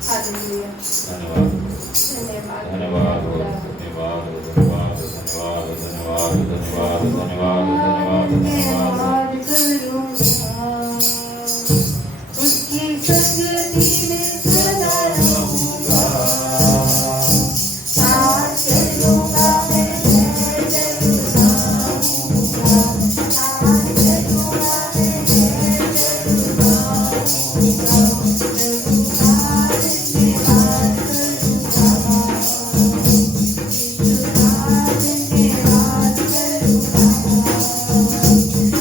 Hallelujah. धन्यवाद धन्यवाद धन्यवाद हो, धन्यवाद हो, धन्यवाद हो, धन्यवाद हो, धन्यवाद हो, धन्यवाद हो, धन्यवाद हो, धन्यवाद हो। उसकी संगति में सदा रहूंगा, साथ चलूंगा मैं जरूर आऊंगा, साथ चलूंगा मैं जरूर आऊंगा, प्रभु का धन्यवाद करूंगा, यीशु का धन्यवाद करूंगा।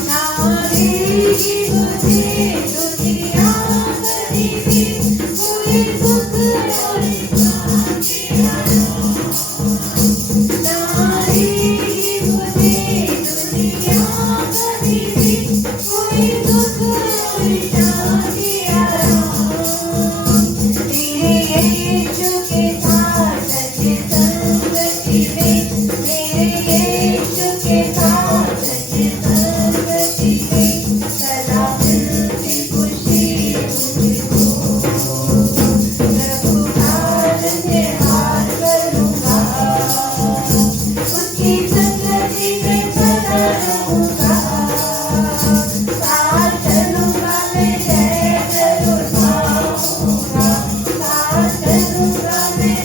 नारेगी मुझे दुनिया कभी भी, कोई दुख और क्रांतियाँ। नारेगी मुझे दुनिया कभी भी, कोई दुख और क्रांतियाँ। मेरे यीशु के साथ सच्ची संगति में, मेरे यीशु के साथ सच्ची संगति में, सदा मिलती खुशी मुझको। प्रभु का धन्यवाद करूंगा, उसकी संगति में सदा रहूंगा, साथ चलूंगा मैं जय जरूर पाऊंगा, साथ चलूंगा मैं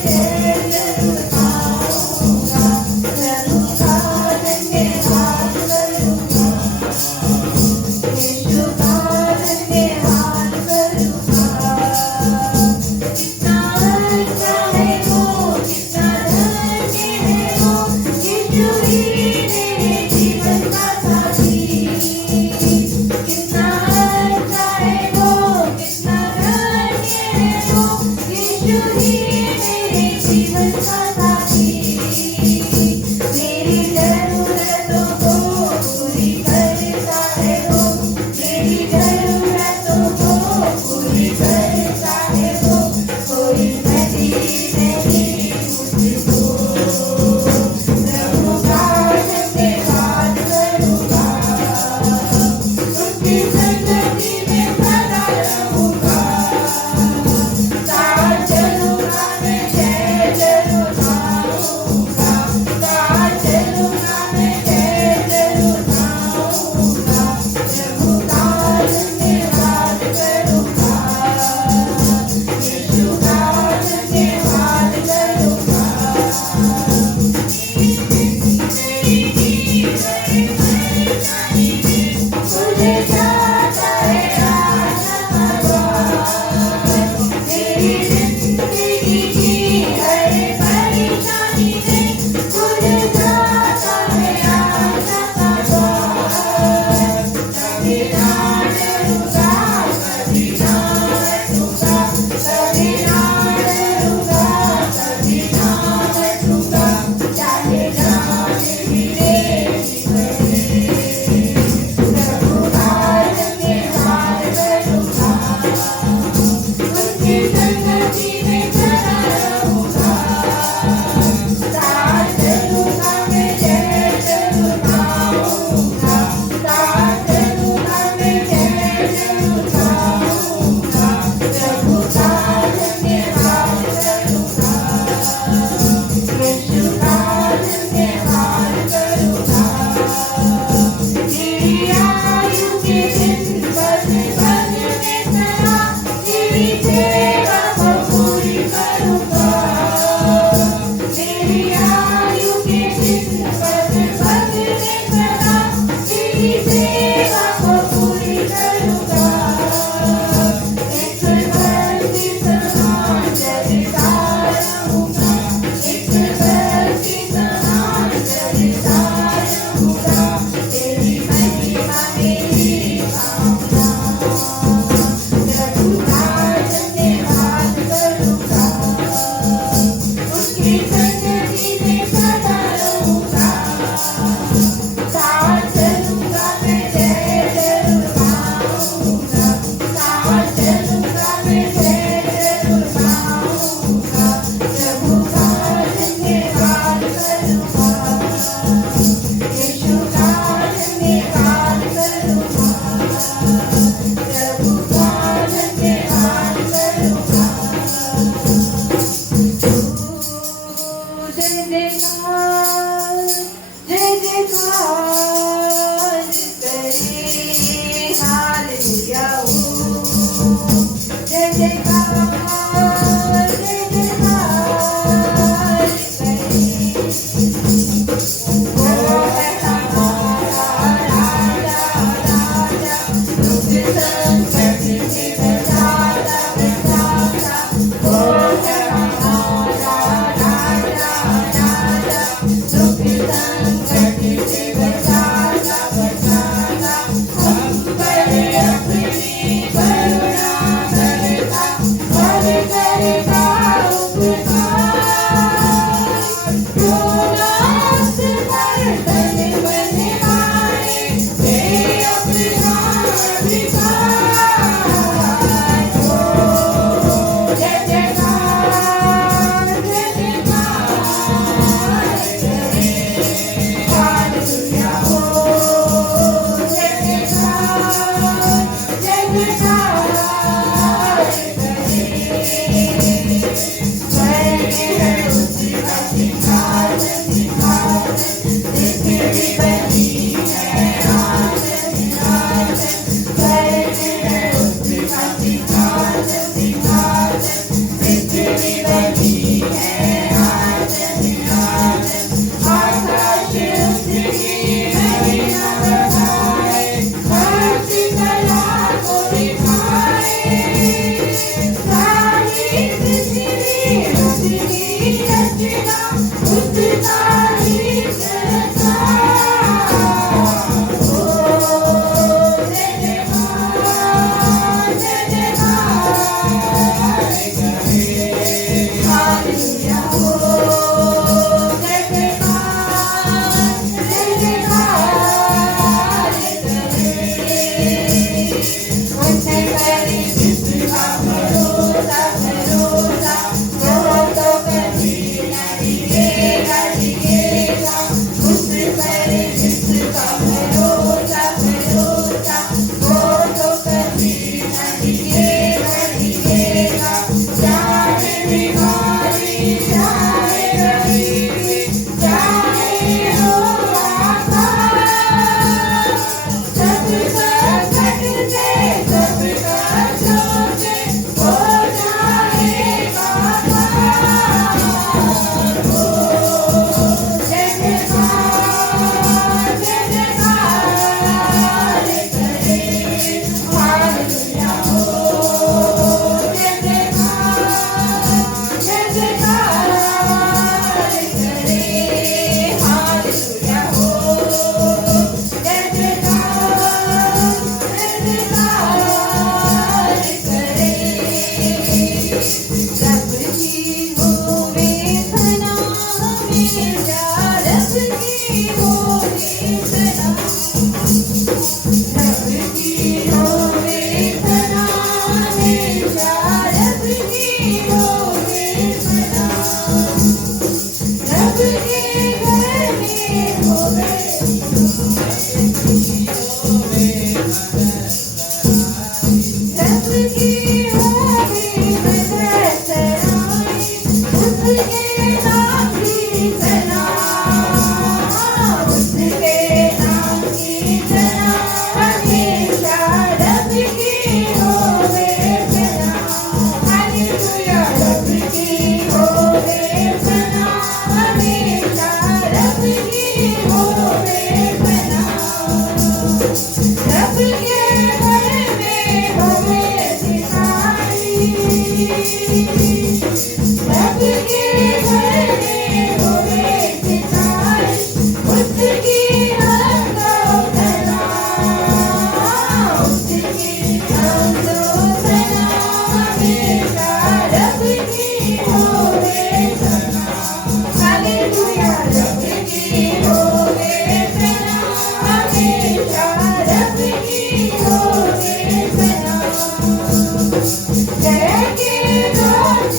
Jai Ki Jai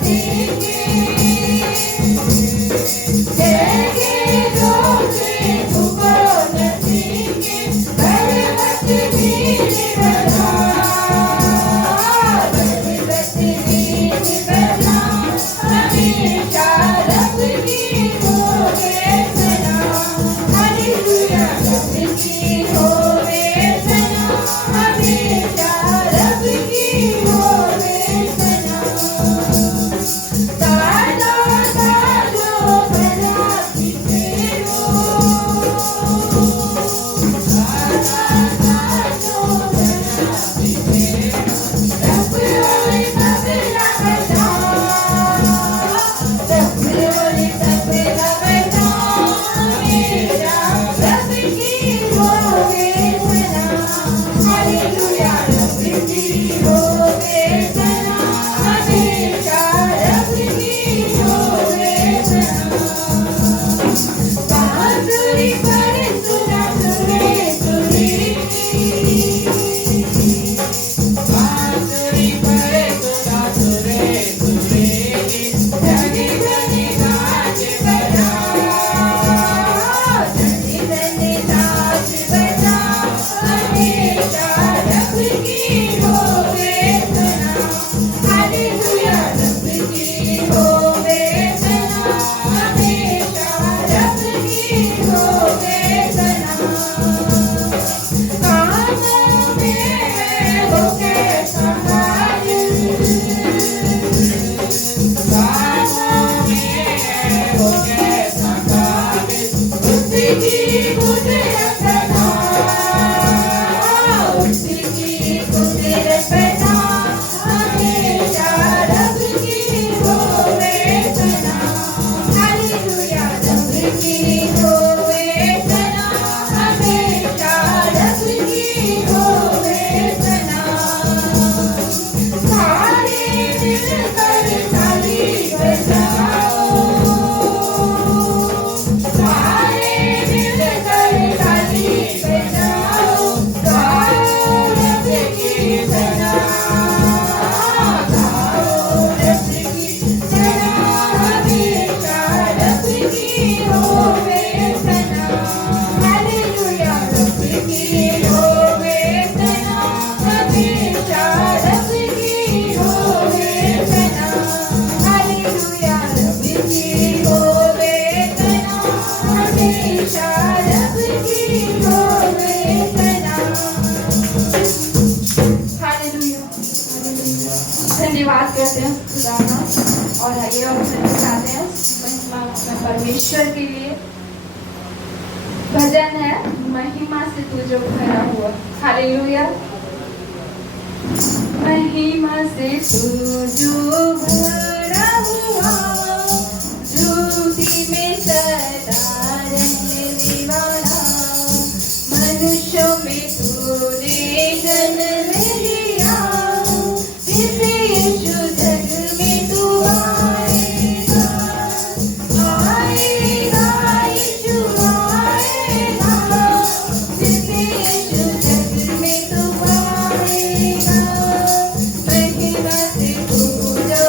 Ki धन्यवाद करते हैं खुदा का और आइए और चाहते हैं महिमा में परमेश्वर के लिए भजन है महिमा से तू जो भरा हुआ। हालेलुया। महिमा से तू जो भरा हुआ, ज्योति में सदा रहने वाला, मनुष्यों में तूने जन्म लिया, जिसे यीशु जग में तू आएगा, आएगा यीशु आएगा, जिसे यीशु जग में तू आएगा। महिमा से तू जो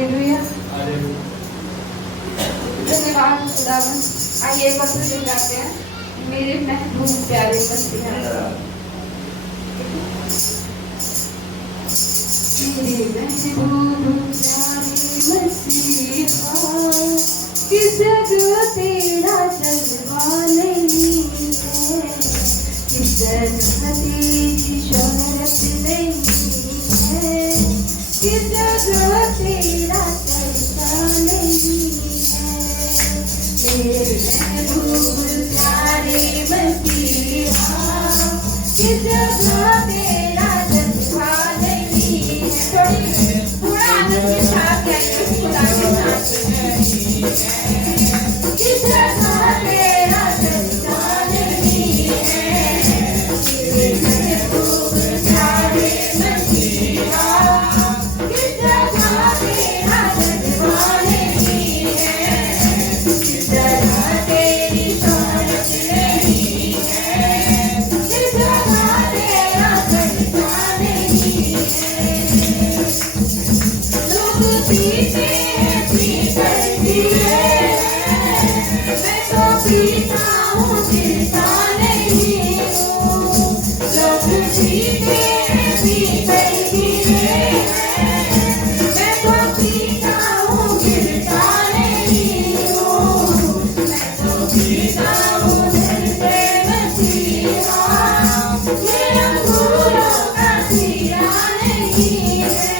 हालेलुया। धन्यवाद खुदावन। आइए एक बार फिर गाते हैं, मेरे महबूब प्यारे मसीहा। मेरे महबूब प्यारे मसीहा, किस जगह तेरा जलवा नहीं है, किस जगह तेरी शोहरत नहीं है, किस जगह तेरा चलता नहीं है। मेरे महबूब प्यारे मसीहा, किस जगह तेरा जलवा नहीं है। थोड़ा आनंद के साथ गाइए खुदा के साथ। किस जगह तेरा जलवा नहीं है, मेरे महबूब प्यारे मसीहा, किस जगह तेरा जलवा नहीं है, किस जगह तेरी शोहरत नहीं है, किस जगह तेरा जलवा नहीं है। लोग पीते हैं पीकर जिए, मैं तो पीता हूँ जीता नहीं हूँ। लोग पीते हैं पीकर जिए, मैं तो पीता हूँ गिरता नहीं हूँ। मैं तो पीता हूँ धन से मसीहा, ये अंगूरों का सिरा नहीं है।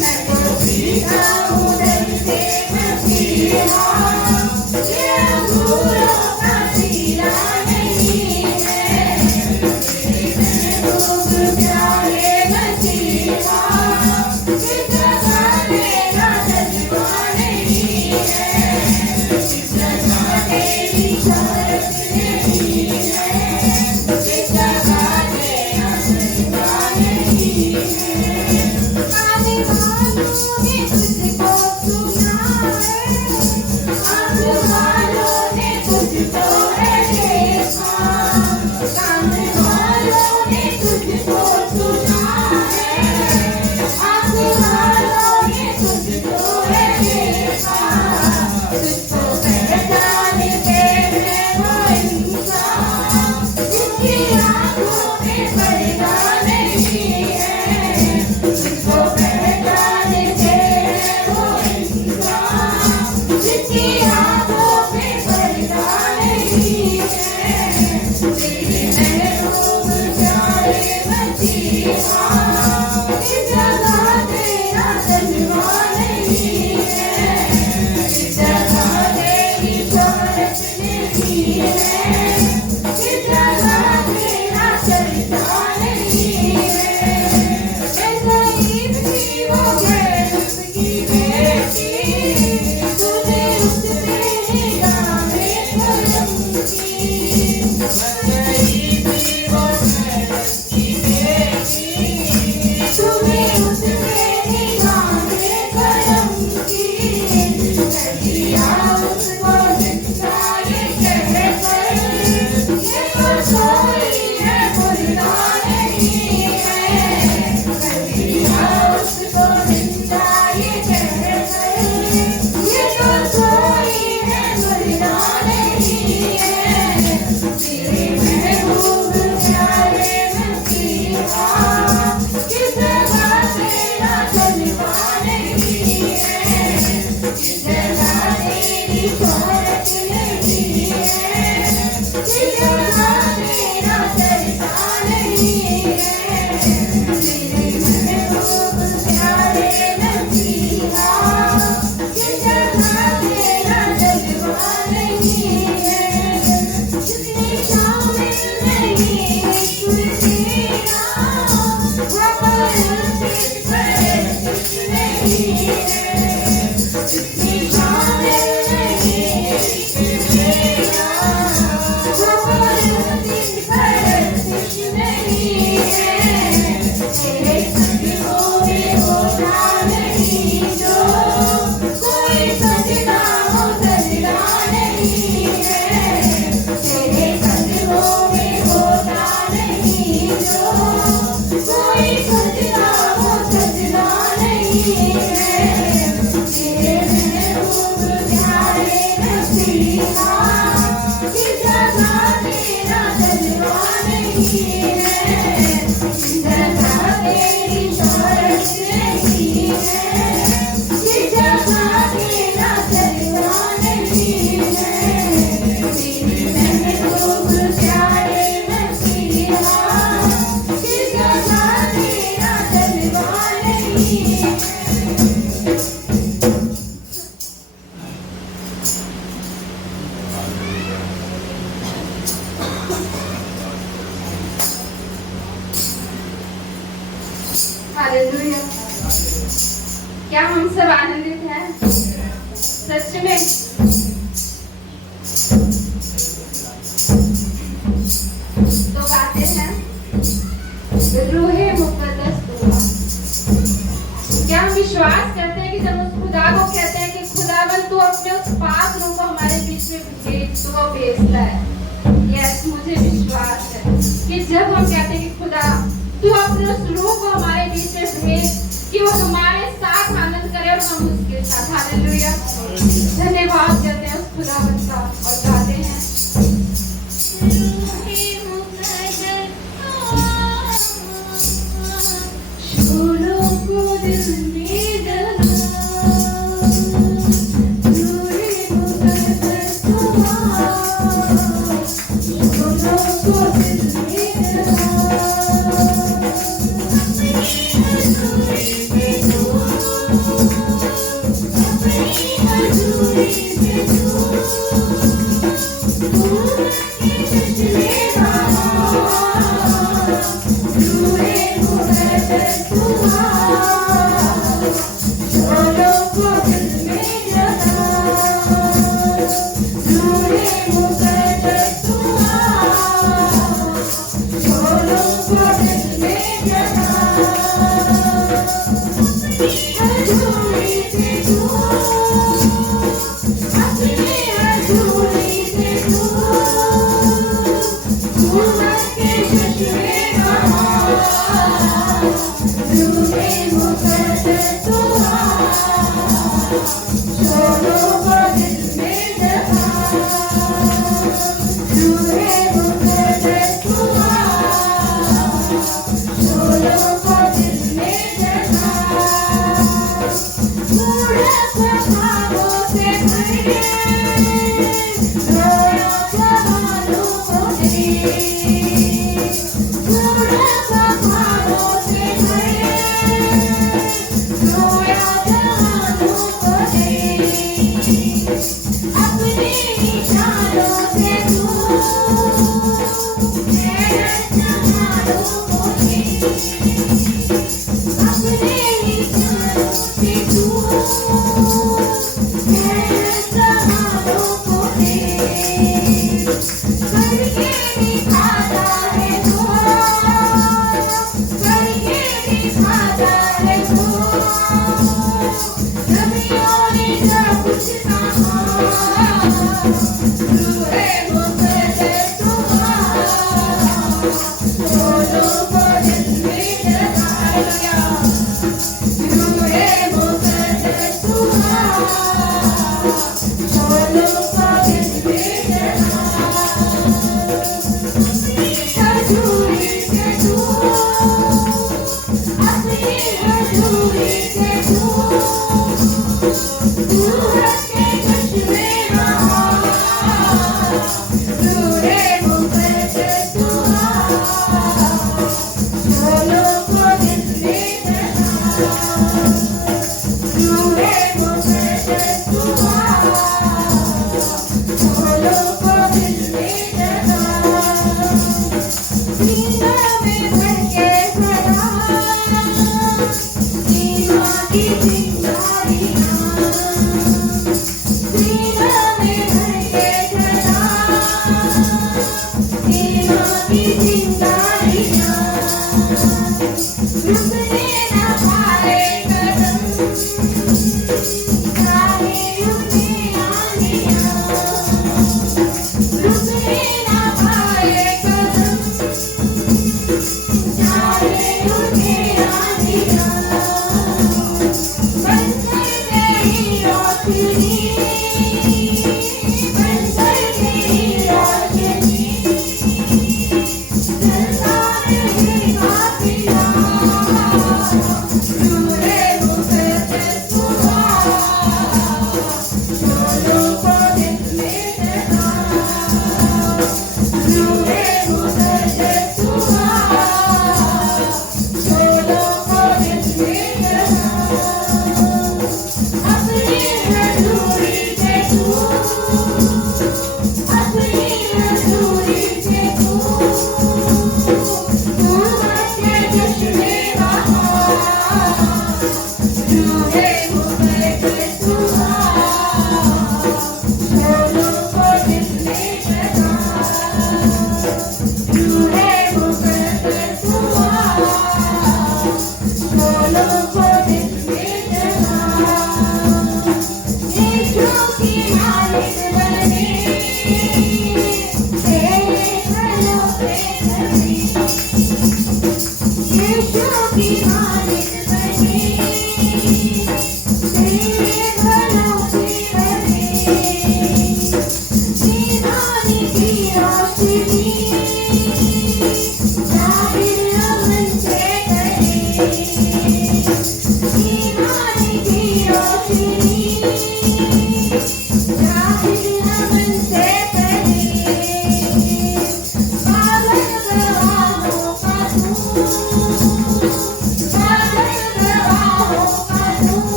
मैं तो पीता हूँ धन से मसीहा, ये अंगूरों का सिरा नहीं है। मेरे महबूब प्यारे मसीहा, किस जगह तेरा जलवा नहीं है, किस जगह तेरी शोहरत नहीं है, किस जगह तेरा जलवा नहीं है। काने वालों ने तुझको सुना है, आँख वालों ने तुझको है देखा। काने वालों ने तुझको सुना है, आँख वालों ने तुझको है देखा। तुझको पहचाने के हैं वो इंसान, जिनकी आँखों में पर्दा नहीं है। तुझको पहचाने के हैं वो इंसान, जिनकी आँखों में पर्दा नहीं है। मेरे महबूब प्यारे मसीहा, किस जगह तेरा जलवा नहीं है, किस जगह तेरी शोहरत नहीं है, किस जगह तेरा चलता नहीं है। गरीब थी वो गैर उसकी बेटी, तूने उस पे निगाहें करम की। गरीब थी वो गैर उसकी बेटी, तूने उस पे निगाहें करम की। कहिया उसको जिंदा ये कहकर, ये तो सोई है मुर्दा नहीं है। कहिया उसको जिंदा ये कहकर, ये तो सोई है मुर्दा नहीं है। मेरे महबूब प्यारे मसीहा, किस जगह तेरा जलवा नहीं है, किस जगह तेरी शोहरत नहीं है, किस जगह तेरा चलता नहीं है। मेरे महबूब प्यारे मसीहा, किस जगह तेरा जलवा नहीं है। जितनी शामिल नहीं सुर तेरा, वहाँ उसकी परस्तिश नहीं है। जितनी शामिल नहीं सुर तेरा, वहाँ उसकी परस्तिश नहीं है। तेरे सजदों में होता नहीं जो, कोई सजदा हो सजदा नहीं है। हालेलुया। क्या हम सब आनंदित हैं? सच में तो गाते हैं रूहे मुकद्दस दुआ। क्या हम विश्वास करते हैं कि जब उस खुदा को कहते हैं कि खुदावन तू अपने उस पाक रूह को हमारे बीच में भेज, तो वो भेजता है। यस, मुझे विश्वास है कि जब हम कहते हैं कि खुदा तू अपने उस रूह को हमारे बीच में भेज कि वो हमारे साथ आनंद करे और हम उसके साथ। हालेलुया। धन्यवाद करते हैं उस खुदावन का और गाते हैं फूलों को दिल में जला, रूहे मुकद्दस दुआ। फूलों को दिल में जला, अपनी हजूरी में तू, अपनी हजूरी में तू, फूल के चश्मे रूहे मुकद्दस दुआ। फूलों को दिल में जला, रूहे मुकद्दस दुआ। फूलों को दिल में जला, अपनी हजूरी से तू, अपनी हजूरी से तू, फूल के चश्मे रूहे मुकद्दस दुआ। फूलों को दिल में जला, रूहे मुकद्दस दुआ। फूलों को दिल में जला, मूरत ख्वाबों से भरे, रोया जवानों को दे, मूरत ख्वाबों से भरे, रोया जवानों को दे, अपने इशारों से तू हैरत जवानों को दे, अपने इशारों से तू हैरत जवानों को दे, करके दिखाता है तू, करके दिखाता है तू, नबियों ने जो कुछ कहा, रूहे मुकद्दस दुआ। फूलों को दिल में जला, रूहे मुकद्दस दुआ। फूलों को दिल में जला, अपनी हजूरी से तू, अपनी हजूरी से तू, सूरज के चश्मे रूहे मुकद्दस दुआ। फूलों को दिल में जला, रूहे मुकद्दस दुआ। फूलों को दिल में जला, सीना में भर के सदा, सीमा की चिंगारियां, सीना में भर के सदा, सीमा की चिंगारियां, रुकने न पाए कदम, चाहे रुके आंधियां, रुकने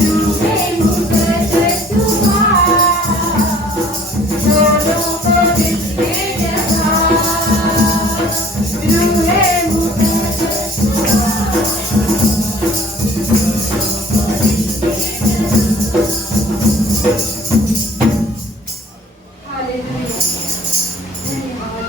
रूहे मुकद्दस हुआ, दोनों को दिल में जगा, रूहे मुकद्दस हुआ। हालेलुया, धन्यवाद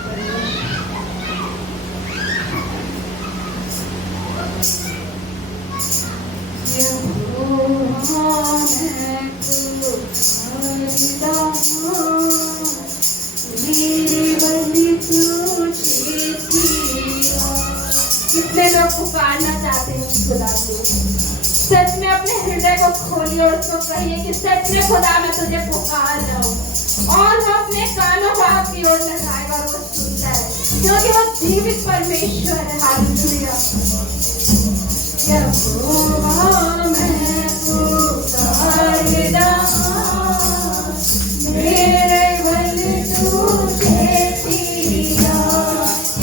कितने लोग पुकारना चाहते हैं उस खुदा को? सच में अपने हृदय को खोलिए और उसको कहिए कि सच में खुदा मैं तुझे पुकार रहा हूँ, और वो अपने कानों को आपकी ओर लगाएगा और वो सुनता है, क्योंकि वो जीवित परमेश्वर है। हालेलुया। यहोवा मैं पुकारता हूँ, मेरे बल तुझे दिया।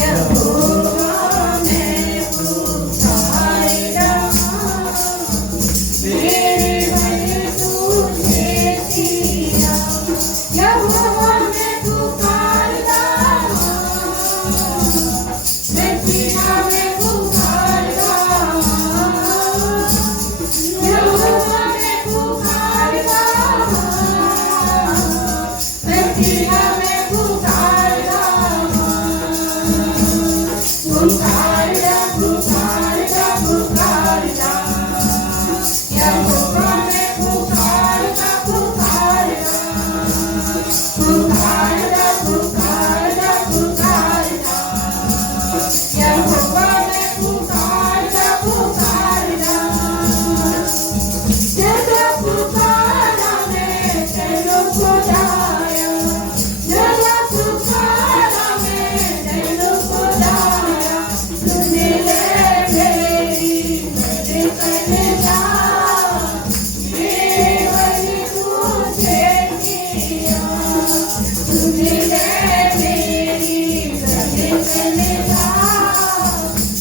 यहोवा मैं पुकारता हूँ, मेरे बल तुझे दिया। यहोवा मैं पुकारता हूँ, मैं तेरा मैं पुकारता हूँ। यहोवा मैं पुकारता हूँ, मैं तेरा मैं पुकारता हूँ। पुकारता पुकारता पुकारता, यहोवा मैं पुकारता पुकारता, पुकारता पुकारता पुकारता, यहोवा मैं पुकारता पुकारता। तेरा पुकारा मैं तेरे खुदाया, तेरा पुकारा मैं तेरे खुदाया। सुन ले मेरी प्रार्थना, मेरे बल तुझे दिया। सुन ले मेरी प्रार्थना,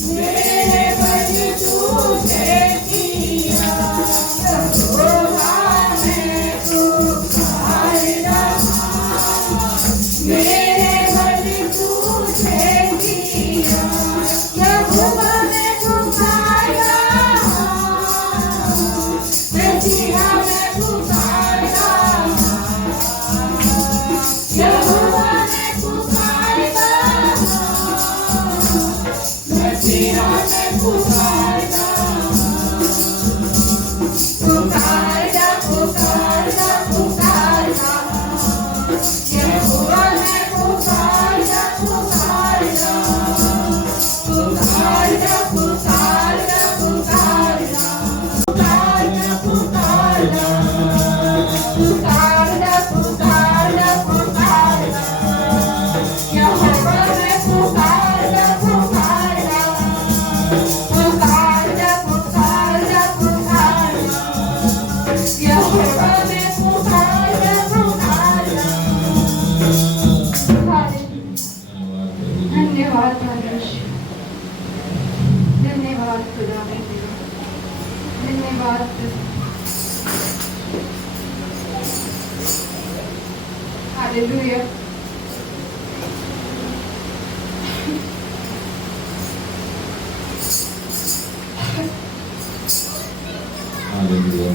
मेरे बल तुझे दिया। यहोवा मैं पुकारता हूँ, मेरे बल तुझे दिया। यहोवा मैं पुकारता हूँ, मैं तेरा मैं पुकारता हूँ। यहोवा मैं पुकारता हूँ, मैं तेरा मैं पुकारता हूँ। पुकारता पुकारता पुकारता, यहोवा मैं पुकारता पुकारता, पुकारता पुकारता पुकारता, पुकारता पुकारता, पुकारता पुकारता पुकारता, यहोवा मैं पुकारता पुकारता, पुकारता पुकारता पुकारता, यहोवा मैं पुकारता पुकारता। धन्यवाद परमेश्वर, धन्यवाद खुदा, धन्यवाद। हालेलुया। हालेलुया।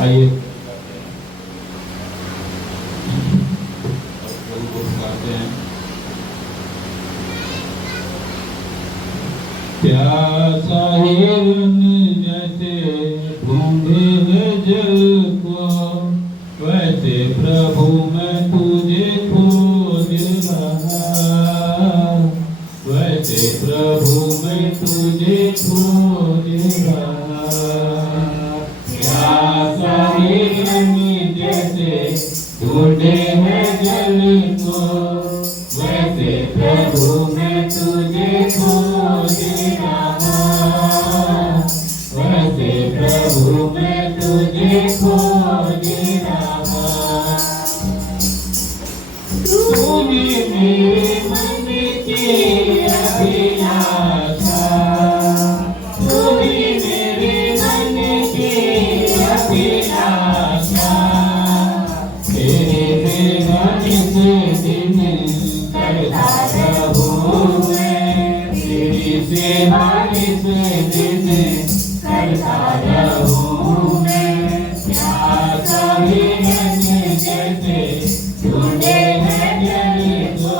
आइए प्रभु को पुकारते हैं। प्यासा हिरन जैसे ढूंढे है जल को, वैसे प्रभु मैं तुझे खोज रहा, वैसे प्रभु मैं तुझे खोज रहा। प्यासा हिरन जैसे ढूंढे है जल को, वैसे प्रभु मैं तुझे खोज रहा, वैसे प्रभु मैं तुझे खोज रहा। तूने मेरे मन की अभिलाषा 40 दिन करता रहूं मैं प्यासा हिरन जैसे ढूंढे हैं जल को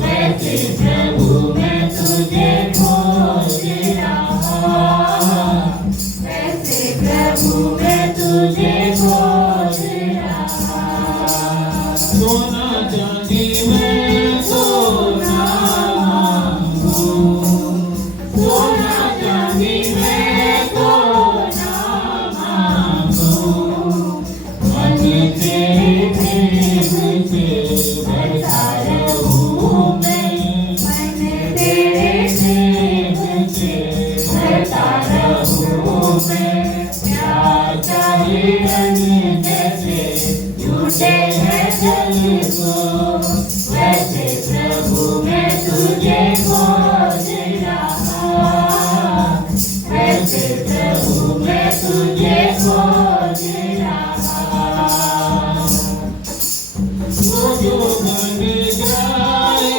वैसे प्रभु मैं तुझे खोज रहा वैसे प्रभु मैं तुझे खोज रहा सोना चांदी में सोना मांगू सोना चांदी में सोना मांगू मन तेरे प्रेम से भरता रहूं मैं मन तेरे प्रेम से भरता रहूं मैं प्यासा हिरन जैसे झूठे हैं जल को वैसे प्रभु मैं तुझे खोज रहा वैसे प्रभु मैं तुझे खोज रहा वो जो बन जाए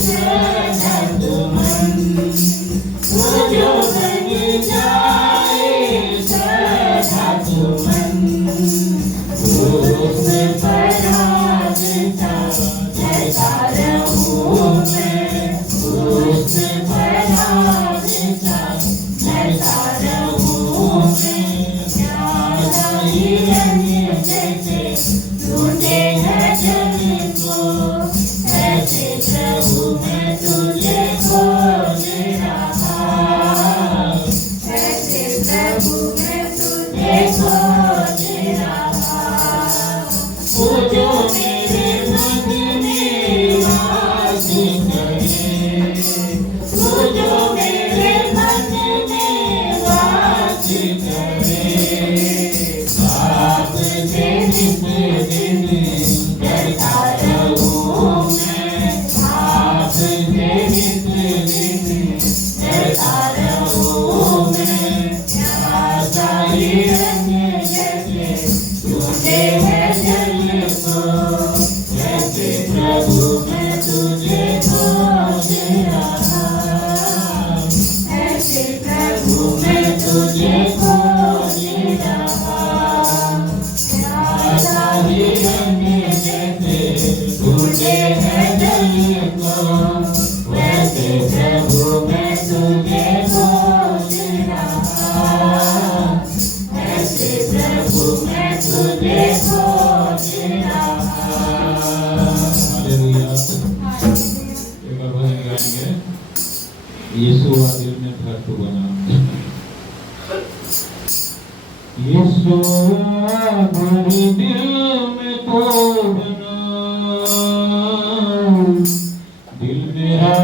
श्रद्धालु मन वो जो बन जाए श्रद्धालु मन उसमें पराजता जैसा रहूं मैं उसमें पराजता जैसा रहूं मैं प्यासा हिरन जैसे ढूंढे हैं जल को ऐसे प्रभु मैं तुझे खोज रहा ऐसे प्रभु मैं तुझे खोज रहा वो जो मेरे मन में वास करे वो जो मेरे मन में वास करे पाप से दिन डरता रहूं मैं पाप से दिन डरता रहूं मैं प्यासा हिरन जैसे ढूंढे हैं जल को वैसे प्रभु मैं तुझे खोज रहा ऐसे प्रभु मैं तुझे खोज रहा प्यासा हिरन जैसे ढूंढे हैं जल को वैसे प्रभु मैं तुझे खोज रहा ऐसे प्रभु मैं तुझे खोज रहा हालेलुया एक और भजन गाएंगे यीशु दिल में घर तो बना यीशु दिल में तो बना दिल मेरा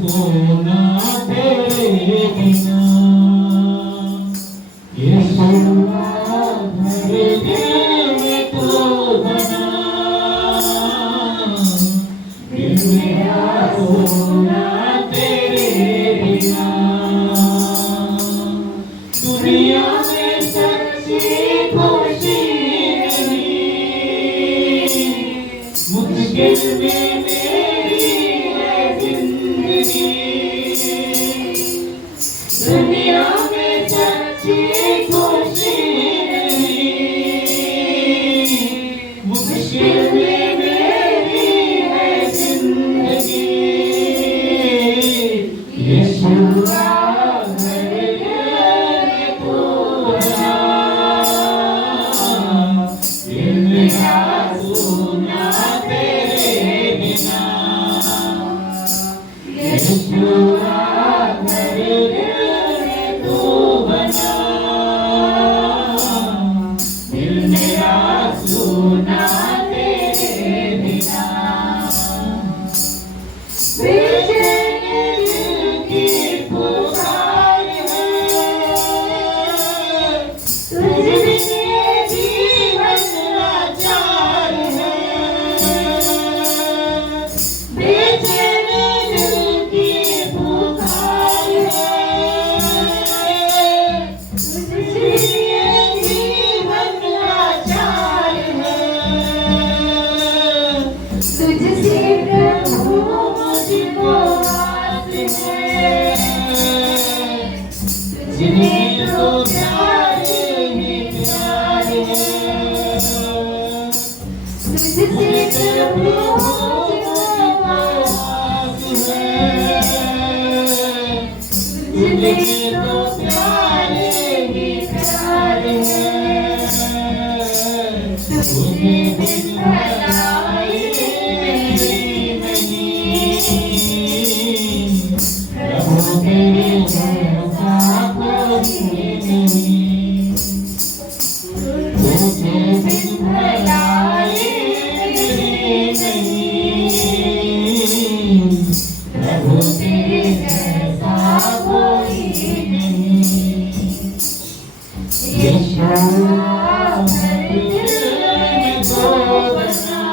सोना तेरे बिना यीशु दिल में तो बना दिल मेरा सोना तेरे बिना दुनिया में सच्ची खुशी नहीं मुश्किल में मेरी है जिंदगी दुनिया में सच्ची खुशी नहीं मुश्किल में मेरी है जिंदगी यीशु सोना तेरे जिन्हें तो प्यारे ही प्यारे तुझसे प्रभु जिन्हें तो प्यारे ही प्यारे तुझे बिन भलाई प्रभु तेरे जैसा कोई नहीं तुझे बिन भलाई नहीं प्रभु तेरे जैसा कोई नहीं यीशुआ मेरे दिल को बसा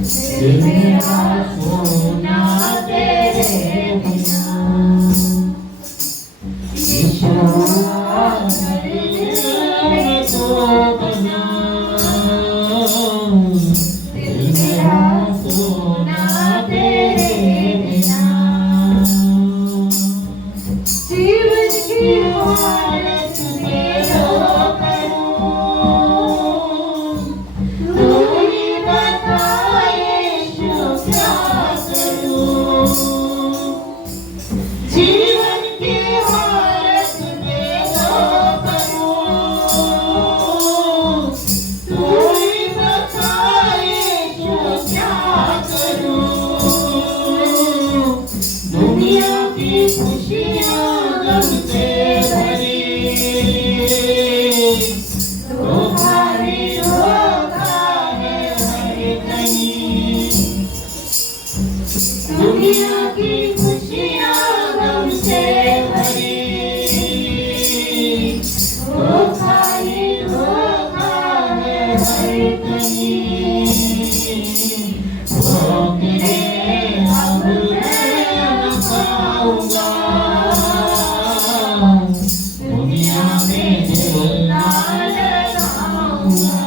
दिल मेरा सोना तेरे बिना यीशुआ मेरे दिल को बसा दिल मेरा सोना तेरे बिना जीवन की हालत में रो करूं तू ही बता यीशु क्या करूं जीवन की हालत में रो करूं तू ही बता यीशु क्या करूं दुनिया की खुशियां गम से भरी धोखा ही धोखा है हर कहीं दुनिया की खुशियां गम से भरी धोखा ही धोखा है हर कहीं धोखे अब मैं न पाऊंगा दुनिया में दिल ना लगाऊंगा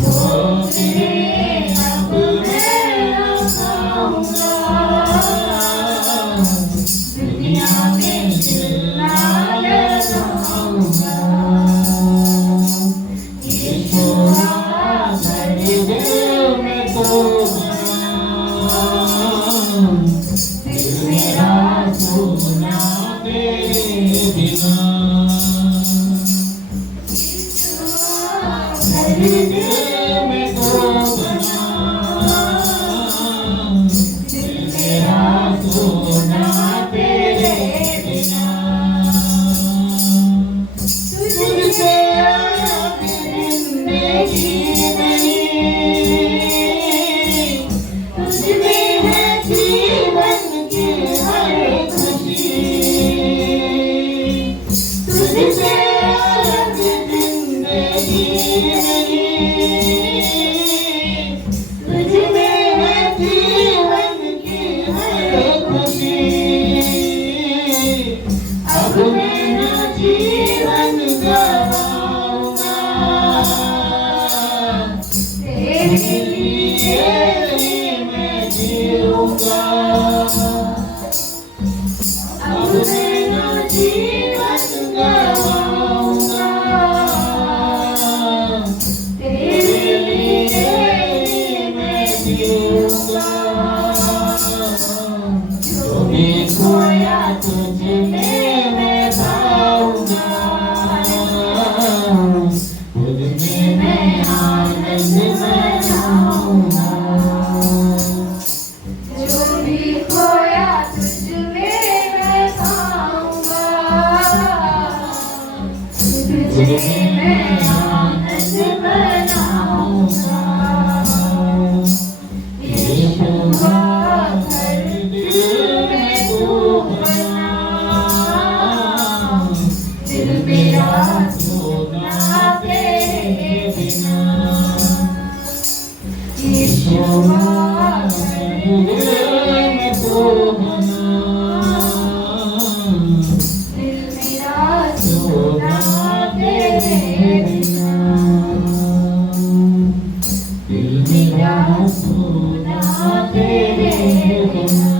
धोखे अब मैं न पाऊंगा दुनिया में दिल ना लगाऊंगा यीशुआ मेरे दिल में तो दिल मेरा सोना तेरे बिना मेरे दिल में तो बना दिल मेरा सोना तेरे बिना तुझसे अलग जिंदगी नहीं तुझमें है जीवन की हर खुशी तुझसे अलग जिंदगी नहीं तुझमें है जीवन की हर खुशी अब मैं न जीवन गवाऊंगा तेरे लिए मैं जीऊंगा अब मैं न जीवन गवाऊंगा तेरे लिए मैं जीऊंगा जो भी खोया तुझ में मैं पाऊंगा तुझ में मैं आनंद मनाऊंगा जो भी खोया तुझ में मैं पाऊंगा तुझ में मैं आनंद मनाऊंगा यीशुआ हर दिल में तू बना दिल मेरा सोना तेरे बिना यीशुआ हर दिल में तू बना दिल मेरा सोना तेरे बिना दिल मेरा सोना तेरे बिना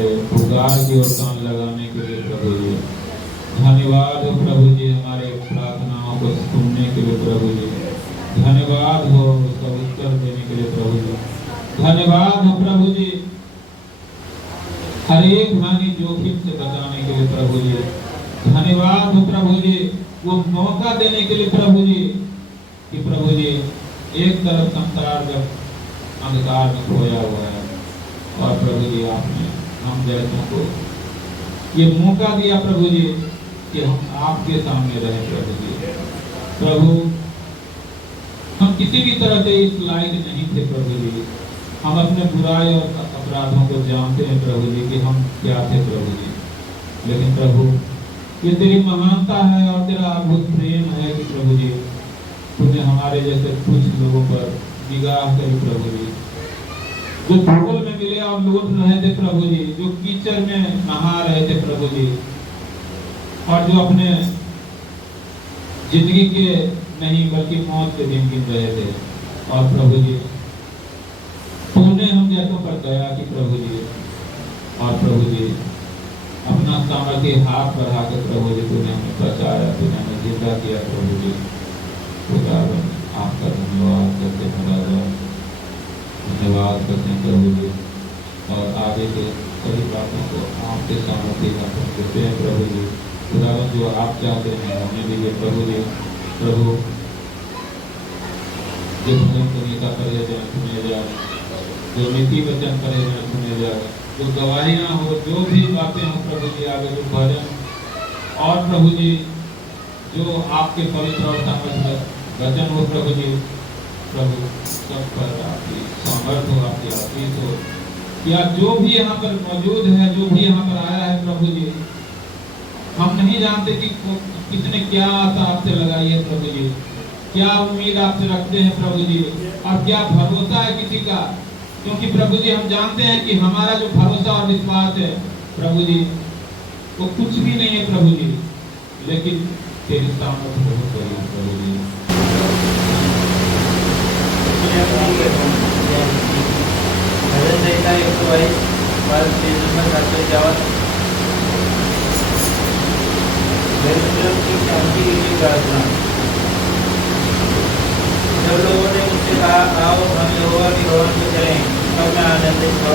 हमारे पुकार की ओर कान लगाने के लिए प्रभु जी। धन्यवाद हो प्रभु जी हमारे प्रार्थनाओं को सुनने के लिए प्रभु जी। धन्यवाद हो उसका उत्तर देने के लिए प्रभु जी। धन्यवाद हो प्रभु जी हर एक हानि जोखिम से बचाने के लिए प्रभु जी। धन्यवाद हो प्रभु जी वो मौका देने के लिए प्रभु जी कि प्रभु जी एक तरफ संसार जब अंधकार में खोया हुआ है और प्रभु जी आपने हम जैसों को ये मौका दिया प्रभु जी कि हम आपके सामने रहे प्रभु जी। प्रभु हम किसी भी तरह से इस लायक नहीं थे प्रभु जी। हम अपने बुराई और अपराधों को जानते हैं प्रभु जी कि हम क्या थे प्रभु जी। लेकिन प्रभु ये तेरी महानता है और तेरा अद्भुत प्रेम है कि प्रभु जी तूने हमारे जैसे कुछ लोगों पर निगाह करी प्रभु जी जो धूल में मिले और लौट रहे थे प्रभु जी, जो कीचड़ में नहा रहे थे प्रभु जी और जो अपने जिंदगी के नहीं बल्कि मौत के दिन गिन रहे थे। और प्रभु जी तूने हम जैसों पर दया की प्रभु जी और प्रभु जी अपना सामर्थ्य हाथ बढ़ा कर प्रभु जी तूने हमें बचाया, तूने हमें जिंदा किया प्रभु जी। खुदावन आपका धन्यवाद करते हैं राजा, धन्यवाद करते हैं प्रभु जी और आगे के सभी बातों को आपके सामर्थ्य का देते हैं प्रभु जी। खुदावन जो आप चाहते हैं हमें दीजिए प्रभु जी। प्रभु जो भजन संहिता पढ़े जाए सुने जाए, जो नीति वचन पढ़े जाए सुने जाए, जो गवाहियाँ हो, जो भी बातें हो प्रभु जी आगे जो भजन और प्रभु जी जो आपके पवित्र और सामर्थ्य वचन हो प्रभु जी। प्रभु सब पर आपकी सामर्थ्य हो, आपकी आशीष हो या जो भी यहाँ पर मौजूद है, जो भी यहाँ पर आया है प्रभु जी। हम नहीं जानते कि किसने क्या आशा आपसे लगाई है प्रभु जी, क्या उम्मीद आपसे रखते हैं प्रभु जी और क्या भरोसा है किसी का, क्योंकि प्रभु जी हम जानते हैं कि हमारा जो भरोसा और विश्वास है प्रभु जी वो कुछ भी नहीं है प्रभु जी, लेकिन तेरी सामर्थ्य बहुत बड़ी है प्रभु जी। भजन संहिता 122 पेज नंबर 751। यरूशलेम की शांति के लिए प्रार्थना। जब लोगों ने मुझसे कहा आओ हम यहोवा के भवन को चलें, तब मैं आनंदित हुआ।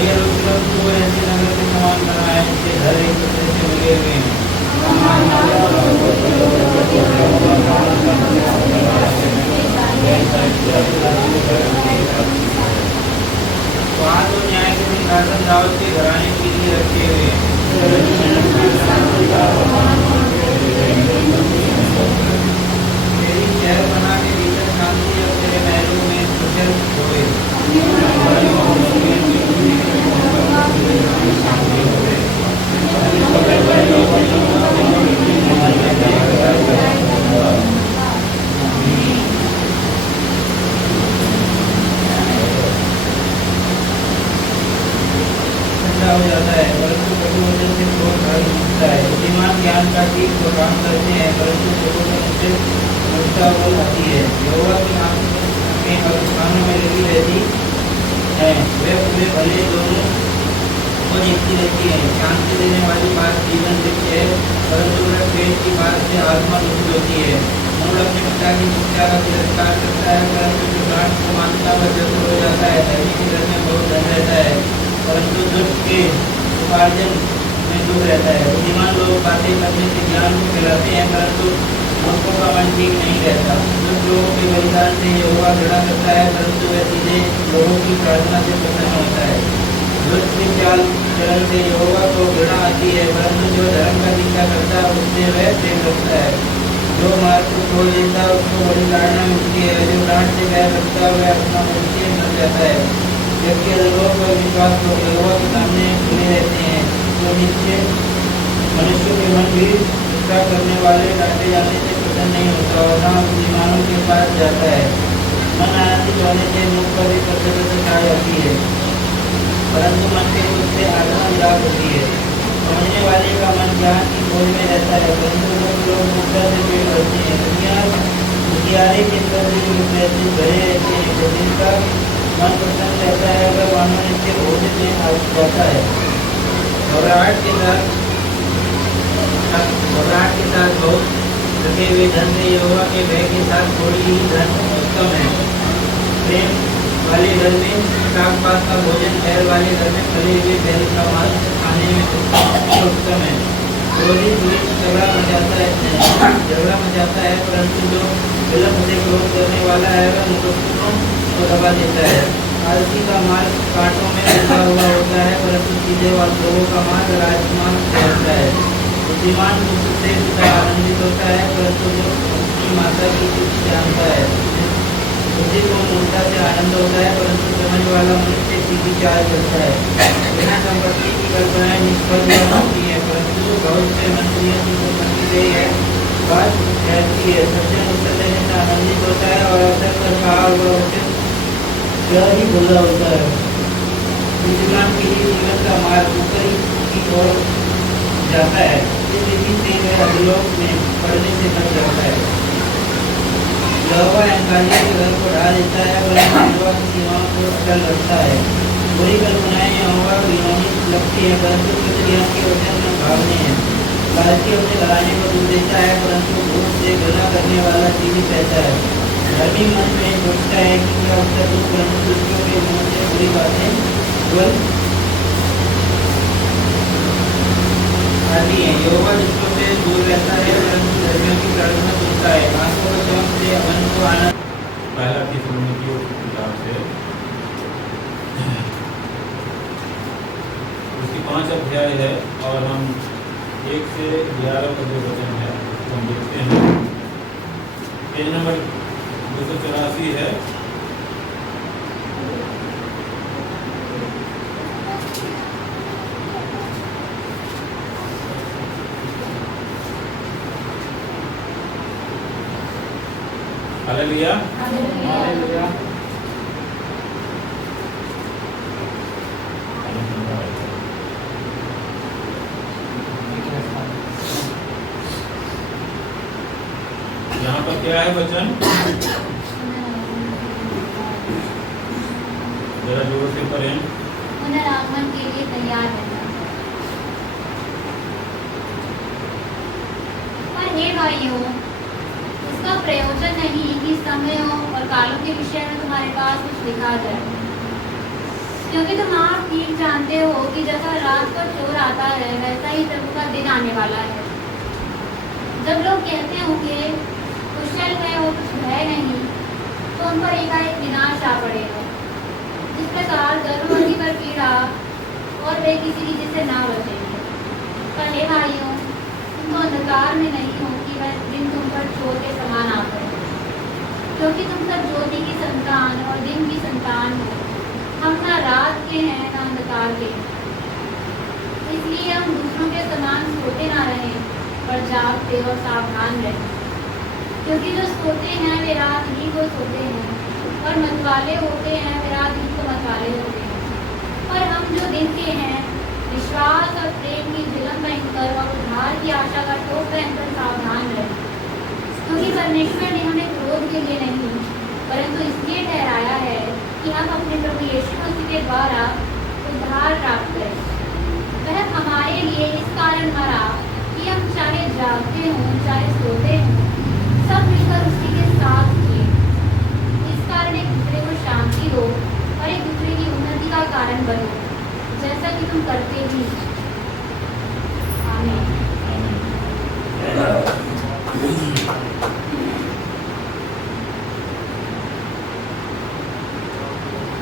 यरूशलेम को ऐसे नगर के समान बनाया जिसके घर एक दूसरे से मिले हुए हैं। वहाँ तो न्याय के सिंहासन दाऊद के घराने के लिए रखे हुए हैं। तेरी शहर बना के भीतर शांति और तेरे महलों में कुशल होए। हो जाता है परंतु प्रभु वचन से क्रोध भाग मिलता है। बुद्धिमान ज्ञान का ठीक तो काम करते हैं परंतु प्रभु वचन से मूर्खता बोल आती है। यहोवा की आंखें कानों में लगी रहती है, वे पूरे भले दोनों को देखती रहती है। शांति देने वाली बात जीवन देती है परंतु वह पेट की बात से आत्मा दुखी होती है। मूल अपने पिता की शिक्षा का तिरस्कार करता है परंतु जो डांट को मानता वह जल्द हो जाता है। धर्मी के घर में बहुत धन रहता है परंतु दुष्ट के उपार्जन में दुख रहता है। बुद्धिमान लोग बातें करने से ज्ञान को फैलाते हैं परंतु मूर्खों का मन ठीक नहीं रहता। दुष्ट लोगों के बलिदान से यहोवा घृणा करता है परंतु वह सीधे लोगों की प्रार्थना से प्रसन्न होता है। दुष्ट के चाल चलन से यहोवा को घृणा आती है परंतु जो धर्म का दीक्षा करता है उससे वह प्रेम रखता है। जो मार्ग को छोड़ देता है उसको बड़ी ताड़ना मिलती है। जो डांट से बैर रखता है वह अपना मनुष्य बन जाता है। जबकि लोग पर विश्वास को यहोवा के सामने खुले रहते हैं। तो निश्चय मनुष्य के मन भी शिक्षा करने वाले डांटे जाने से प्रसन्न नहीं होता और ना बुद्धिमानों के पास जाता है। मन आनंदित होने से मुख पर भी प्रसन्नता छा जाती है परंतु मन के दुख से आत्मा निराश होती है। समझने वाले का मन ज्ञान की खोज में रहता है परंतु लोग मुद्दा से पेट भरते हैं। अंधियारे के तरह जो पैसे भरे रहते हैं, तो जिनका मन प्रसन्न रहता है, अगर मानो नित्य भोजन में आ जाता है। घबराहट के साथ बहुत रखे हुए धन से यहोवा के भय के साथ थोड़ी ही धन उत्तम है। प्रेम वाले घर में साग पात का भोजन, ठहर वाले घर में फले हुए बैल का मांस खाने में उत्तम है। क्रोधी पुरुष झगड़ा मचाता है, परंतु जो विलंब से क्रोध करने वाला है वह मुकद्दमों को दबा देता है। आलसी का मार्ग कांटों में उलझा हुआ होता है, परंतु सीधे वाले लोगों का मार्ग राजमार्ग ठहरता है। बुद्धिमान पुरुष से पिता आनंदित होता है, परंतु जो उसकी माता की कुछ जानता है। बुद्धि को मूर्खता से आनंद होता है, परंतु समझ वाला मनुष्य सीधी चाल चलता है। बिना संपत्ति की कल्पनाएं निष्फल होती है, परंतु बहुत से मंत्रियों की संपत्ति गई है बात रहती है। सज्जन उत्तर देने से आनंदित होता है, और अवसर पर कहा हुआ वचन क्या ही भला होता है। बुद्धिमान के लिए जीवन का मार्ग ऊपर की ओर जाता है, इस रीति से वह अधोलोक में पड़ने से बच जाता है। यहोवा अहंकारियों के घर को ढा देता है, परंतु यहोवा की सीमाओं को अटल रखता है। बुरी कल्पनाएं यहोवा को घिनौनी लगती है, परंतु पितरियों के वचन में भावने हैं। लालची अपने घराने को दूर देता है, परंतु भूख से घृणा करने वाला जीवित रहता है। धर्मी मन में सोचता है कि क्या उत्तर दूं, परंतु दूसरों के मुंह से बुरी बातें केवल आती हैं। यहोवा दुष्टों से दूर रहता है, परंतु धर्मियों की प्रार्थना सुनता है। आंखों को चमक से मन को आनंद। पहला थिस्सलुनीकियों की किताब से उसकी 5 अध्याय है, और हम 1 से 11 का जो वचन है उसको हम देखते हैं। पेज नंबर 284 है। हालेलुया। हालेलुया। यहाँ पर क्या है वचन? जरा जोर से पढ़ें। पुनरागमन के लिए तैयार रहना। पर हे भाइयों, उसका प्रयोजन नहीं कि समयों और कालों के विषय में तुम्हारे पास कुछ लिखा जाए, क्योंकि तुम आप ठीक जानते हो कि जैसा रात को चोर आता है, वैसा ही प्रभु का दिन आने वाला है। जब लोग कहते होंगे कुशल है और कुछ भय नहीं, तो उन पर एकाएक विनाश आ पड़ेगा। जिस प्रकार गर्भवती पर पीड़ा और वे किसी चीज से ना बचेंगे। पर हे भाइयों, तुम तो अंधकार में नहीं हो कि वह दिन तुम पर चोर के समान आ पड़े, क्योंकि तुम सब ज्योति की संतान और दिन की संतान हो। हम ना रात के हैं ना अंधकार के, इसलिए हम दूसरों के समान सोते ना रहें, पर जागते और सावधान रहें। क्योंकि जो सोते हैं वे रात ही को सोते हैं, और मतवाले होते हैं वे रात ही को मतवाले होते हैं। पर हम जो दिन के हैं, विश्वास और प्रेम की झिलम पहनकर और उद्धार की आशा का टोप पहनकर सावधान रहें। क्योंकि परमेश्वर ने हमें क्रोध के लिए नहीं, परंतु इसलिए ठहराया है कि हम अपने प्रभु यीशु मसीह के द्वारा उद्धार प्राप्त करें। वह हमारे लिए इस कारण मरा कि हम चाहे जागते हों चाहे सोते हों, सब मिलकर उसी के साथ जिए। इस कारण एक दूसरे को शांति दो और एक दूसरे की उन्नति का कारण बनो, जैसा कि तुम करते भी। आमीन।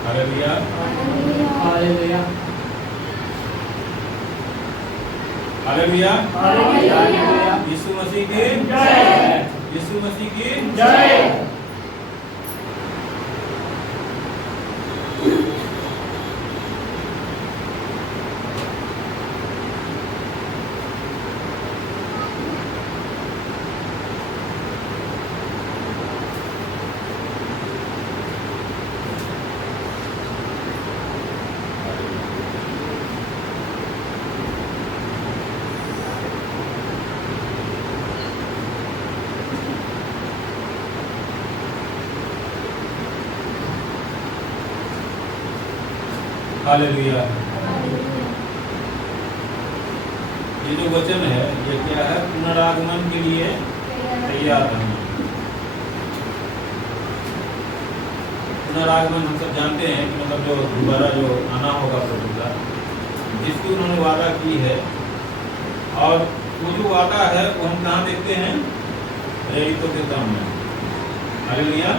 हालेलुया। हालेलुया। हालेलुया। हालेलुया। यीशु मसीह की जय। यीशु मसीह की जय। हालेलुया। ये जो वचन है ये क्या है? पुनरागमन के लिए तैयार रहना। पुनरागमन हम सब जानते हैं कि मतलब जो दोबारा जो आना होगा प्रभु का, जिसकी उन्होंने वादा की है, और वो जो वादा है वो हम कहाँ देखते हैं? प्रेरितों के काम में। हालेलुया।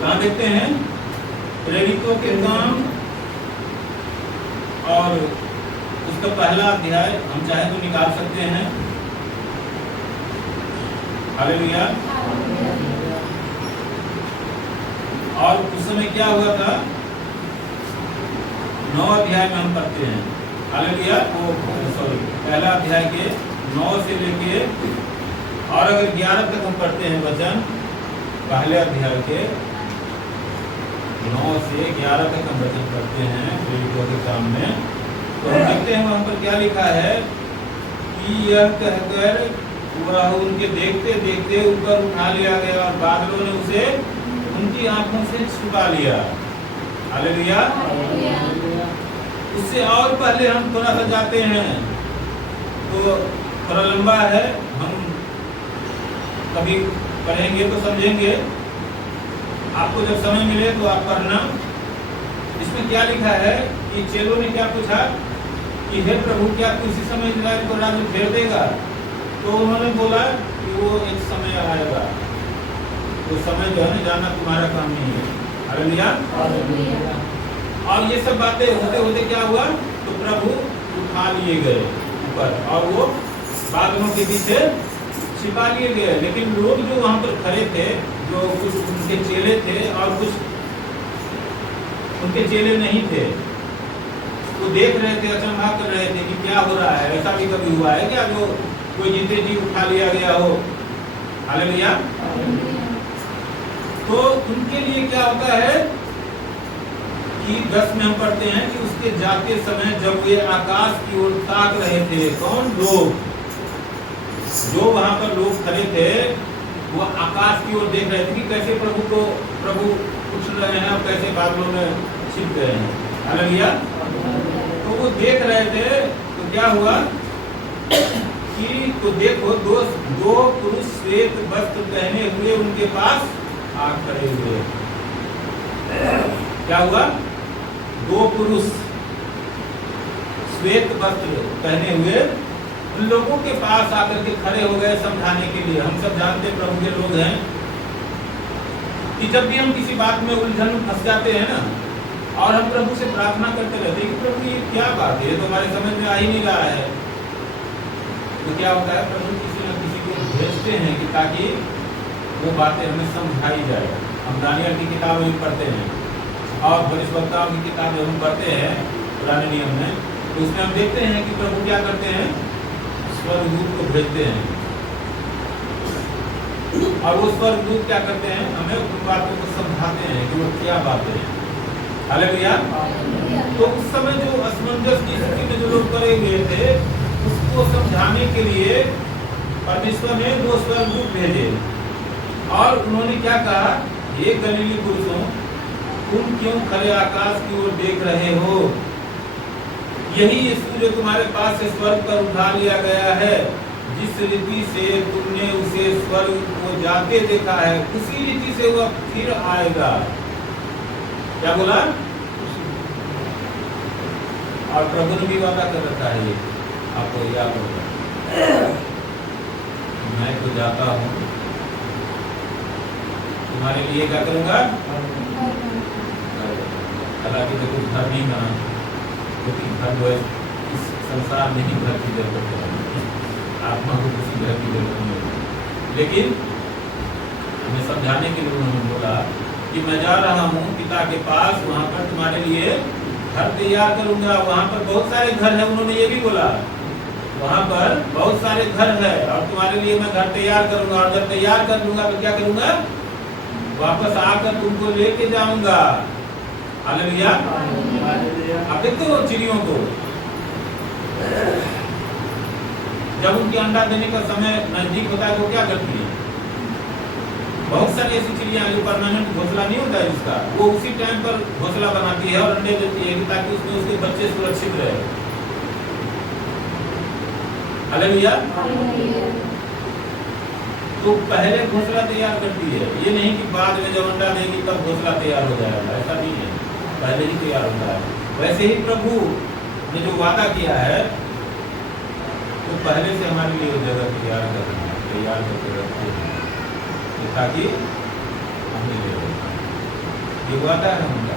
कहाँ देखते हैं? प्रेरितों के काम, और उसका पहला अध्याय हम चाहे तो निकाल सकते हैं। हालेलुया। और उस समय क्या हुआ था? 9 अध्याय में हम पढ़ते हैं। हालेलुया। पहला अध्याय के 9 से लेके, और अगर 11 तक हम पढ़ते हैं वचन, पहले अध्याय के 9 से 11 तक हम वचन पढ़ते हैं प्रेरितों के सामने, तो हम देखते हैं वहां पर क्या लिखा है कि यह कहकर वह उनके देखते देखते ऊपर उठा लिया गया और बादलों ने उसे उनकी आंखों से छुपा लिया। हालेलुया। उससे और पहले हम थोड़ा सा जाते हैं, तो थोड़ा लंबा है, हम कभी पढ़ेंगे तो समझेंगे। आपको जब समय मिले तो आप पढ़ना। इसमें क्या लिखा है कि चेलों ने क्या पूछा कि हे प्रभु, क्या तू इसी समय इस्राएल को राज्य फेर देगा? तो उन्होंने बोला कि वो एक समय आएगा, तो समय जो है ना जानना तुम्हारा काम नहीं है। हालेलुया। और ये सब बातें होते होते क्या हुआ? तो प्रभु उठा लिए गए ऊपर, और वो बादलों के पीछे छिपा लिए गए। लेकिन लोग जो वहां पर खड़े थे, जो कुछ उनके चेले थे और कुछ उनके चेले नहीं थे, वो देख रहे थे, अचंभा कर रहे थे कि क्या हो रहा है। ऐसा भी कभी हुआ है क्या जो कोई जीते जी उठा लिया गया हो? हालेलुया। तो उनके लिए क्या होता है कि 10 में हम पढ़ते हैं कि उसके जाते समय जब वे आकाश की ओर ताक रहे थे, कौन? लोग, जो वहां पर लोग खड़े थे, वो आकाश की ओर देख रहे थे कि कैसे प्रभु उठ रहे हैं और कैसे बादलों में छिप गए हैं। हालेलुया। तो वो देख रहे थे, तो क्या हुआ कि तो देखो दो पुरुष श्वेत वस्त्र पहने हुए उनके पास आ खड़े हुए। क्या हुआ? 2 पुरुष श्वेत वस्त्र पहने हुए उन लोगों के पास आकर के खड़े हो गए समझाने के लिए। हम सब जानते प्रभु के लोग हैं कि जब भी हम किसी बात में उलझन में फंस जाते हैं ना, और हम प्रभु से प्रार्थना करते रहते हैं कि प्रभु ये क्या बात है, ये तो हमारे समझ में आ ही नहीं रहा है, तो क्या होता है? प्रभु किसी न किसी को भेजते हैं कि ताकि वो बातें हमें समझाई जाए। हम दानियल की किताब भी पढ़ते हैं, और भविष्यवक्ताओं की किताब जब हम पढ़ते हैं पुराने नियम में, तो उसमें हम देखते हैं कि प्रभु क्या करते हैं? स्वर्गदूत को भेजते हैं, और वो स्वर्गदूत क्या करते हैं? हमें उन बातों को समझाते हैं कि वो क्या बातें हैं। हालेलुया। तो उस समय जो असमंजस की स्थिति में जो लोग पड़े हुए थे, उसको समझाने के लिए परमेश्वर ने 2 स्वर्गदूत भेजे, और उन्होंने क्या कहा? हे गलीली पुरुषों, तुम क्यों खड़े आकाश की ओर देख रहे हो? यही यीशु जो तुम्हारे पास से स्वर्ग पर उठा लिया गया है, जिस रीति से तुमने उसे स्वर्ग को जाते देखा है, उसी रीति से वह फिर आएगा। क्या बोला? और प्रभु ने भी वादा कर रखा है, ये आपको याद होगा, मैं तो जाता हूँ, तुम्हारे लिए क्या करूंगा? हालांकि तो कुछ घर नहीं बना, क्योंकि घर जो है इस संसार में ही घर की जरूरत है, आत्मा को किसी घर की जरूरत नहीं है। लेकिन हमें समझाने के लिए उन्होंने बोला कि मैं जा रहा हूँ पिता के पास, वहाँ पर तुम्हारे लिए घर तैयार करूंगा। वहाँ पर बहुत सारे घर है, उन्होंने ये भी बोला, वहाँ पर बहुत सारे घर है और तुम्हारे लिए मैं घर तैयार करूंगा, और जब तैयार कर लूंगा तो क्या करूंगा? वापस आकर तुमको लेके जाऊंगा। हालेलुया। आप देखते हो चिड़ियों को, जब उनके अंडा देने का समय नजदीक होता है तो क्या करती है? बहुत सारी ऐसी चिड़िया जो परमानेंट घोंसला नहीं होता है जिसका, वो उसी टाइम पर घोंसला बनाती है और अंडे देती है ताकि उसमें उसके बच्चे सुरक्षित रहे। हालेलुया। तो पहले घोंसला तैयार करती है, ये नहीं कि बाद में जब अंडा देगी तब घोंसला तैयार हो जाएगा, ऐसा नहीं है, पहले ही तैयार होता है। वैसे ही प्रभु ने जो वादा किया है तो पहले से हमारे लिए वो जगह तैयार करना है, तैयार करके रखते हैं ताकि हमें ले ये वादा है उनका,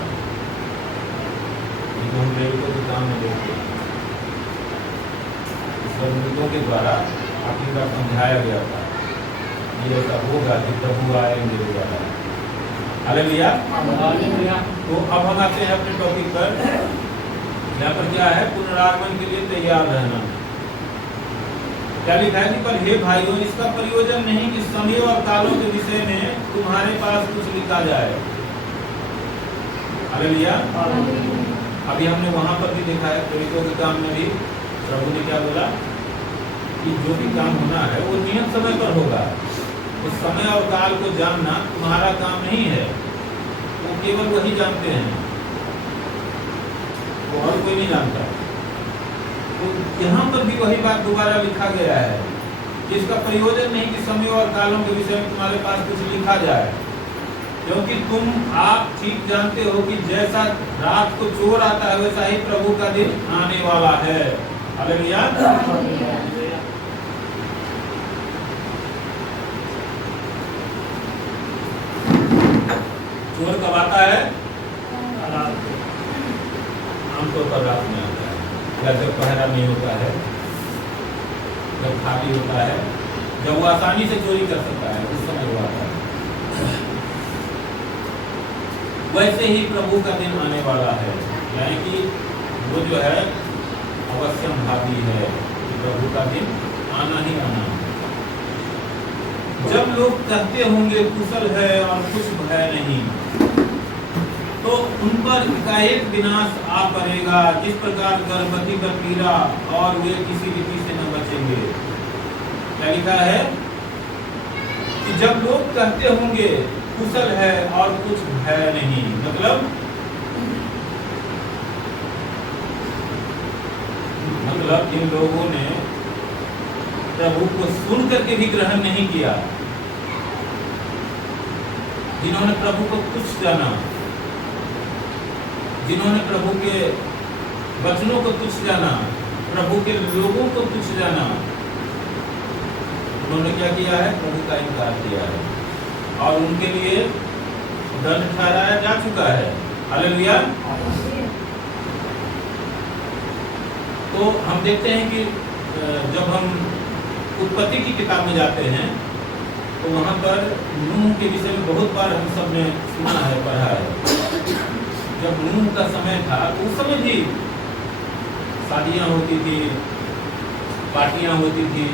हम लड़कों के काम में देखते हैं स्वर्गदूतों के द्वारा आखिरकार समझाया गया था ये ऐसा होगा कि प्रभु आएंगे वाला। हालेलुया। तो अब हम आते हैं अपने टॉपिक पर। यहाँ पर क्या है, पुनरागमन के लिए तैयार रहना। क्या लिखा है कि पर हे भाइयों, इसका प्रयोजन नहीं कि समय और कालों के विषय में तुम्हारे पास कुछ लिखा जाए। हालेलुया। अभी हमने वहां पर भी देखा है, प्रेरितों के काम में भी प्रभु ने क्या बोला कि जो भी काम होना है वो नियत समय पर होगा। उस समय और काल को जानना तुम्हारा काम नहीं है, वो केवल वही जानते हैं, वो और कोई नहीं जानता। तो यहाँ पर भी वही बात दोबारा लिखा गया है कि इसका प्रयोजन नहीं कि समय और कालों के विषय में तुम्हारे पास कुछ लिखा जाए, क्योंकि आप ठीक जानते हो कि जैसा रात को चोर आता है वैसा ही प्रभु का दिन आने वाला है। हालेलुया। चोर कब आता है? आमतौर पर रात में आता है, या जब पहरा नहीं होता है, जब खाली होता है, जब वो आसानी से चोरी कर सकता है, उस समय वो आता है। वैसे ही प्रभु का दिन आने वाला है, यानी कि वो जो है अवश्यम भावी है कि प्रभु का दिन आना ही आना है। जब लोग कहते होंगे कुशल है और कुछ भय नहीं, तो उन पर एकाएक विनाश आ पड़ेगा, जिस प्रकार गर्भवती पर पीड़ा और वे किसी रीति से न बचेंगे। क्या लिखा है कि जब लोग कहते होंगे कुशल है और कुछ भय नहीं, मतलब इन लोगों ने प्रभु को सुन करके भी ग्रहण नहीं किया, जिन्होंने प्रभु को तुच्छ जाना, जिन्होंने प्रभु के वचनों को तुच्छ जाना, प्रभु के लोगों को तुच्छ जाना, उन्होंने क्या किया है? प्रभु का इनकार किया है और उनके लिए दंड ठहराया जा चुका है। हालेलुया। तो हम देखते हैं कि जब हम उत्पत्ति की किताब में जाते हैं तो वहाँ पर नूह के विषय में बहुत बार हम सब ने सुना है, पढ़ा है। जब नूह का समय था तो उस समय भी शादियाँ होती थी, पार्टियाँ होती थी,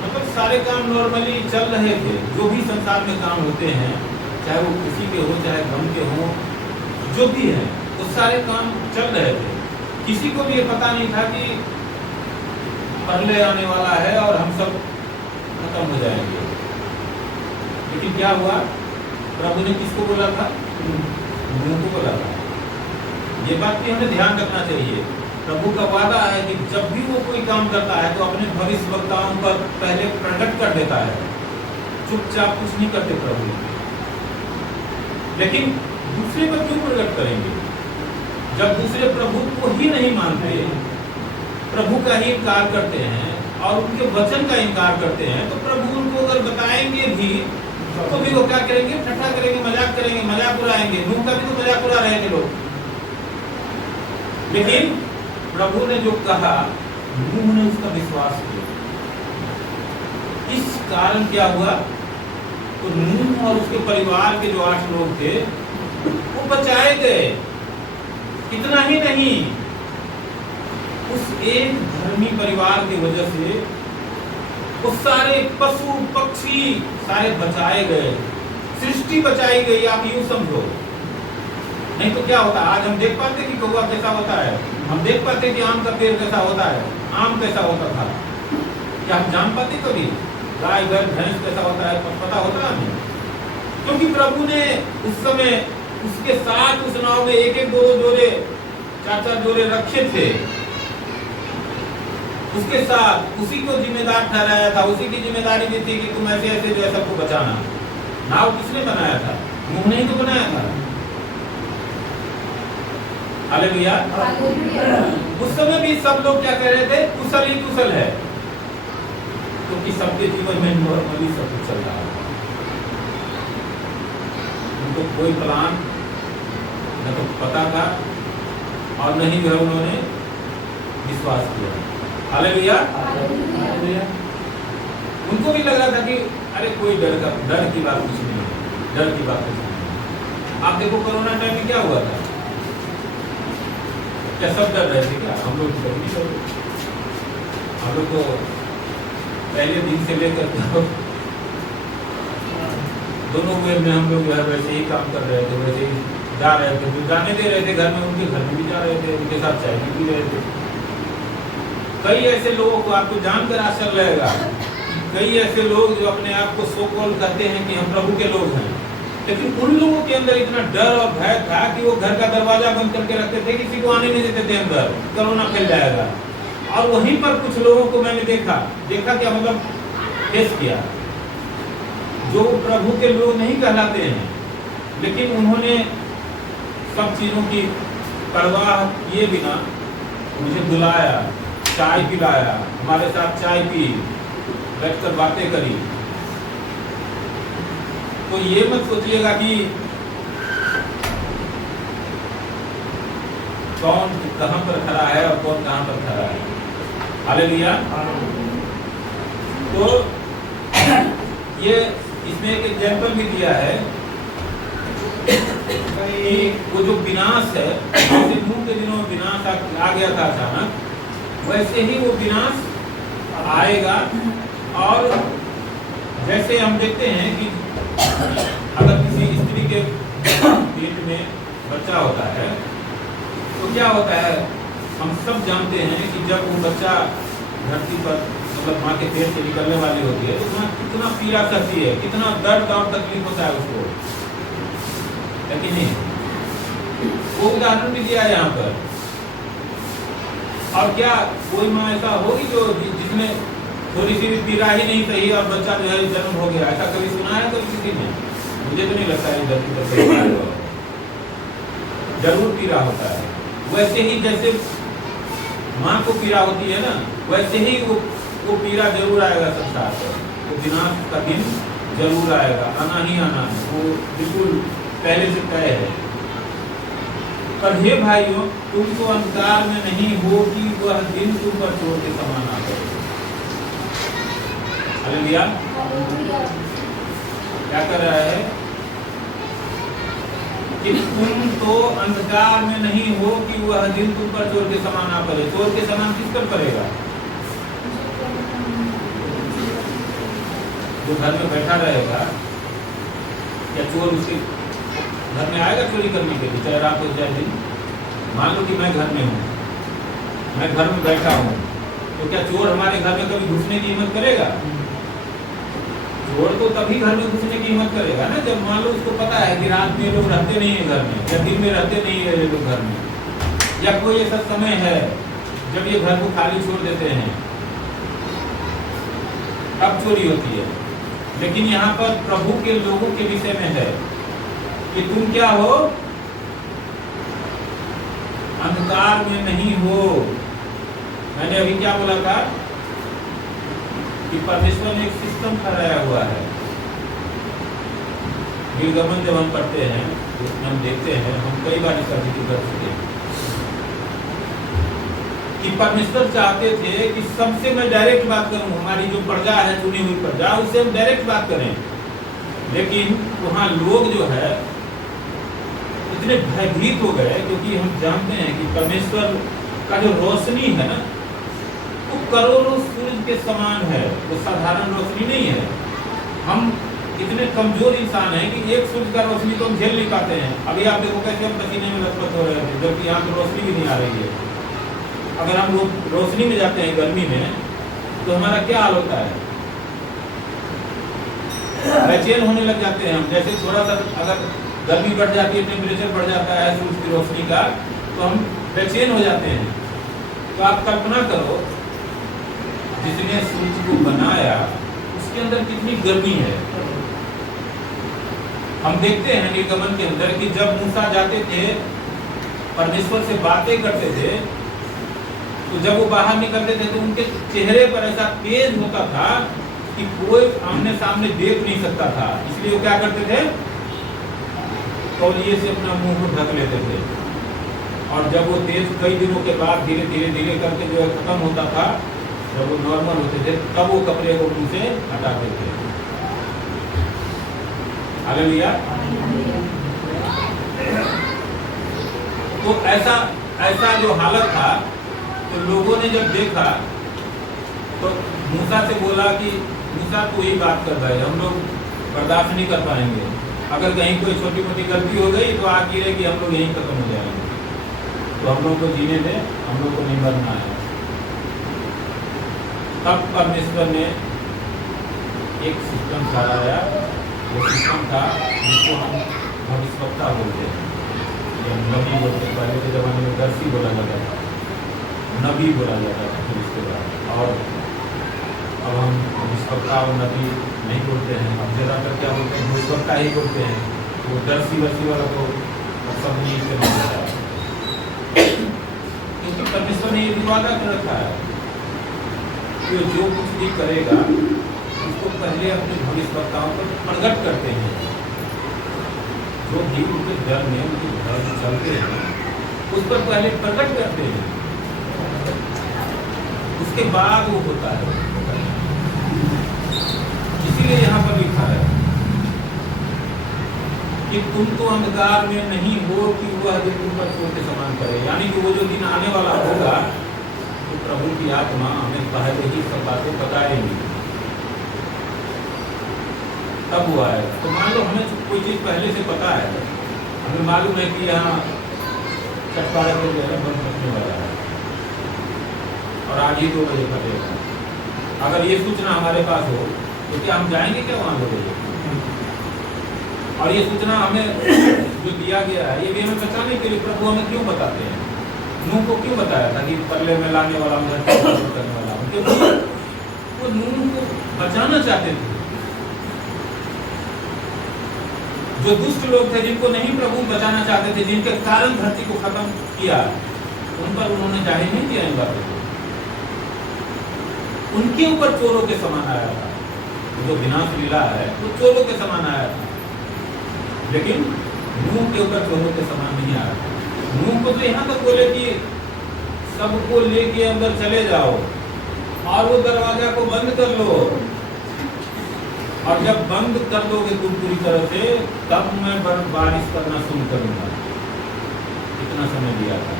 मतलब सारे काम नॉर्मली चल रहे थे। जो भी संसार में काम होते हैं, चाहे वो खुशी के हो चाहे गम के हो, जो भी है वो सारे काम चल रहे थे। किसी को भी ये पता नहीं था कि पहले आने वाला है और हम सब खत्म हो जाएंगे। लेकिन क्या हुआ? प्रभु ने किसको बोला था? नूह को बोला था। ये बात भी हमें ध्यान रखना चाहिए। प्रभु का वादा है कि जब भी वो कोई काम करता है तो अपने भविष्यवक्ताओं पर पहले प्रकट कर देता है, चुपचाप कुछ नहीं करते प्रभु। लेकिन दूसरे पर क्यों प्रकट करेंगे? जब दूसरे प्रभु को ही नहीं मानते, प्रभु का ही इनकार करते हैं और उनके वचन का इनकार करते हैं, तो प्रभु उनको अगर बताएंगे भी तो भी वो क्या करेंगे? ठट्ठा करेंगे, मजाक करेंगे, मजाक उड़ाएंगे। नूह का भी तो मजाक उड़ा रहे थे लोग। लेकिन प्रभु ने जो कहा, नूह ने उसका विश्वास किया। इस कारण क्या हुआ? तो नूह और उसके परिवार के जो 8 लोग थे वो बचाए गए। इतना ही नहीं, उस एक धर्मी परिवार की वजह से वो सारे पशु पक्षी सारे बचाए गए, सृष्टि बचाई गई। आप यूं समझो, नहीं तो क्या होता? आज हम देख पाते कि कौवा कैसा होता है, हम देख पाते कि आम का पेड़ कैसा होता है, आम कैसा होता था, क्या हम जान पाते कभी? गाय घर भैंस कैसा होता है पता होता है हमें, क्योंकि प्रभु ने उस समय उसके साथ उस नाव में एक एक दो जोड़े चार चार जोड़े रखे थे, उसके साथ उसी को जिम्मेदार ठहराया था, उसी की जिम्मेदारी दी थी कि तुम ऐसे ऐसे जो है सबको बचाना। नाव किसने बनाया था? नूह ने ही तो बनाया था। हालेलुया। उस समय भी सब लोग क्या कह रहे थे? कुशल ही कुशल है, क्योंकि सबके जीवन में नॉर्मली सब कुछ चल रहा है। उनको कोई प्लान न तो पता था और न ही जो है उन्होंने विश्वास किया। हालेलुया। उनको भी लग रहा था कि अरे कोई डर की बात कुछ नहीं है, डर की बात कुछ नहीं है। आप देखो कोरोना टाइम में क्या हुआ था, क्या सब डर रहे थे क्या? हम लोग तो नहीं डर रहे, हम लोग तो पहले दिन से लेकर दोनों वेव में हम लोग जो है वैसे ही काम कर रहे थे, वैसे ही जा रहे थे, जो जाने दे रहे थे घर में उनके घर में भी जा रहे थे, उनके साथ चाय भी पी रहे थे। कई ऐसे लोगों को आपको जानकर आश्चर्य लगेगा, कई ऐसे लोग जो अपने आप को सो कॉल करते हैं कि हम प्रभु के लोग हैं, लेकिन उन लोगों के अंदर इतना डर और भय था कि वो घर का दरवाजा बंद करके रखते थे, किसी को आने नहीं देते थे अंदर, कोरोना फैल जाएगा। और वहीं पर कुछ लोगों को मैंने देखा क्या मतलब फेस किया, जो प्रभु के लोग नहीं कहलाते हैं, लेकिन उन्होंने सब चीजों की परवाह किए बिना मुझे बुलाया, चाय पिलाया, हमारे साथ चाय पी, बैठकर बातें करी। तो ये मत सोचिएगा कि कौन कहां पर खड़ा है और कौन कहां पर खड़ा है। हालेलुया। तो ये इसमें एक एग्जाम्पल भी दिया है कि वो जो विनाश है, जैसे नूह के दिनों में विनाश आ गया था अचानक, वैसे ही वो विनाश आएगा। और जैसे हम देखते हैं कि अगर किसी स्त्री के पेट में बच्चा होता है तो क्या होता है, हम सब जानते हैं कि जब वो बच्चा धरती पर मतलब माँ के पेट से निकलने वाली होती है तो माँ कितना पीड़ा सहती है, कितना दर्द और तकलीफ होता है उसको, है कि नहीं? वो उदाहरण भी दिया है यहाँ पर। और क्या कोई माँ ऐसा होगी जो जिसमें थोड़ी सी भी पीड़ा ही नहीं सही और बच्चा जो है जन्म हो गया? ऐसा कभी सुना है कभी किसी ने? मुझे तो नहीं लगता है धरती पर जरूर पीड़ा होता है। वैसे ही जैसे माँ को पीड़ा होती है ना, वैसे ही वो पीड़ा जरूर आएगा संसार पर। वो विनाश का दिन जरूर आएगा, आना ही आना है, वो बिल्कुल पहले से तय है। पर हे भाइयों, तुमको अंधकार में नहीं हो कि वह दिन तुम पर चोर के समान आ गए। हालेलुया। क्या कर रहा है कि तुम तो अंधकार में नहीं हो कि वह दिन तुम पर चोर के समान आ पड़े। चोर के समान किस पर पड़ेगा? जो घर में बैठा रहेगा, क्या चोर उसके घर में आएगा चोरी करने के लिए, चाहे रात हो चाहे दिन? मान लो कि मैं घर में हूँ, मैं घर में बैठा हूँ, तो क्या चोर हमारे घर में कभी घुसने की हिम्मत करेगा? चोर तो तभी घर में घुसने की हिम्मत करेगा ना जब मान लो उसको पता है कि रात में ये लोग रहते नहीं है घर में, या दिन में रहते नहीं है ये लोग घर में, या कोई ऐसा समय है जब ये घर को खाली छोड़ देते हैं, तब चोरी होती है। लेकिन यहाँ पर प्रभु के लोगों के विषय में है कि तुम क्या हो, अंधकार में नहीं हो। मैंने अभी क्या बोला था कि परमेश्वर ने एक सिस्टम ठहराया हुआ है। निर्गमन जब हम पढ़ते हैं, उसमें हम देखते हैं, हम कई बार इसका जिक्र कर चुके हैं कि परमेश्वर चाहते थे कि सबसे मैं डायरेक्ट बात करूं, हमारी जो प्रजा है, चुनी हुई प्रजा, उससे हम डायरेक्ट बात करें। लेकिन वहाँ लोग जो है इतने भयभीत हो गए, क्योंकि हम जानते हैं कि परमेश्वर का जो रोशनी है ना, वो करोड़ों सूरज के समान है, वो साधारण रोशनी नहीं है। हम इतने कमजोर इंसान हैं कि एक सूरज का रोशनी तो हम झेल नहीं पाते हैं। अभी आप देखो कैसे हम पसीने में लथपथ हो रहे थे, जबकि यहाँ तो रोशनी भी नहीं आ रही है। अगर हम रोशनी में जाते हैं गर्मी में, तो हमारा क्या हाल होता है? बेचैन होने लग जाते हैं हम। जैसे थोड़ा सा अगर गर्मी बढ़ जाती है, टेम्परेचर बढ़ जाता है सूरज की रोशनी का, तो हम बेचैन हो जाते हैं। तो आप कल्पना करो, जिसने सूरज को बनाया उसके अंदर कितनी गर्मी है। हम देखते हैं निर्गमन के अंदर कि जब मूसा जाते थे परमेश्वर से बातें करते थे, तो जब वो बाहर निकलते थे तो उनके चेहरे पर ऐसा तेज होता था कि कोई आमने सामने देख नहीं सकता था। इसलिए वो क्या करते थे, तौलिए से अपना मुंह को ढक लेते थे। और जब वो तेज कई दिनों के बाद धीरे धीरे धीरे करके जो है खत्म होता था, जब वो नॉर्मल होते थे, तब वो कपड़े को मुंह से हटाते थे। हालेलुया। तो ऐसा जो हालत था, तो लोगों ने जब देखा तो मूसा से बोला कि मूसा तू ही बात कर रहा है, हम लोग बर्दाश्त नहीं कर पाएंगे। अगर कहीं कोई छोटी मोटी गलती हो गई तो आग गिरेगी, हम लोग यहीं खत्म हो जाएंगे। तो हम लोग को जीने दे, हम लोग को नहीं मरना है। तब परमेश्वर ने एक सिस्टम चलाया। वो सिस्टम था जिसको हम भविष्यवक्ता बोलते हैं, नबी बोलते हैं। पहले के जमाने में दर्शी बोला जाता था, नबी बोला जाता था फिर इसके बाद। और अब हम भविष्यवक्ता और नबी नहीं बोलते हैं, अब ज़्यादातर क्या बोलते हैं, भविष्यवक्ता ही बोलते हैं। वो दर्शी वर्षी वाला तो सब नहीं इस्तेमाल होता है, क्योंकि परमेश्वर ने ये वादा कर रखा है कि जो कुछ भी करेगा उसको पहले अपने भविष्यवक्ताओं पर प्रकट करते हैं। जो भी उनके डर में उनके धर्म चलते हैं उस पर पहले प्रकट करते हैं, उसके बाद वो होता है। इसीलिए यहाँ पर लिखा है कि तुम तो अंधकार में नहीं हो कि वह दिन तुम पर चोर के समान करे। यानी कि वो जो दिन आने वाला होगा तो प्रभु की आत्मा हमें पहले ही सब बातें बताएगी, तब हुआ है। तो मान लो हमें कोई चीज़ पहले से पता है, हमें मालूम है कि यहाँ छठवाड़ा के जो है बंद रखने वाला है और आज ही 2 बजे फटेगा। अगर ये सूचना हमारे पास हो तो क्या हम जाएंगे क्या वहाँ 2 बजे? और ये सूचना हमें जो दिया गया है ये भी हमें बचाने के लिए प्रभु हमें क्यों बताते हैं? नूह को क्यों बताया था कि पल्ले में लाने वाला हूँ, करने वाला हूँ? क्योंकि वो नूह को बचाना चाहते थे। जो दुष्ट लोग थे, जिनको नहीं प्रभु बचाना चाहते थे, जिनके कारण धरती को खत्म किया, उन पर उन्होंने जाहिर नहीं किया इन बातों को। उनके ऊपर चोरों के समान आया था। जो विनाश लीला है वो चोरों के समान आया था, लेकिन नूह के ऊपर चोरों के समान नहीं आया था। नूह को तो यहाँ तक बोले कि सबको लेके अंदर चले जाओ और वो दरवाजा को बंद कर लो, और जब बंद कर दोगे तुम पूरी तरह से, तब मैं बारिश करना शुरू करूंगा। इतना समय दिया था।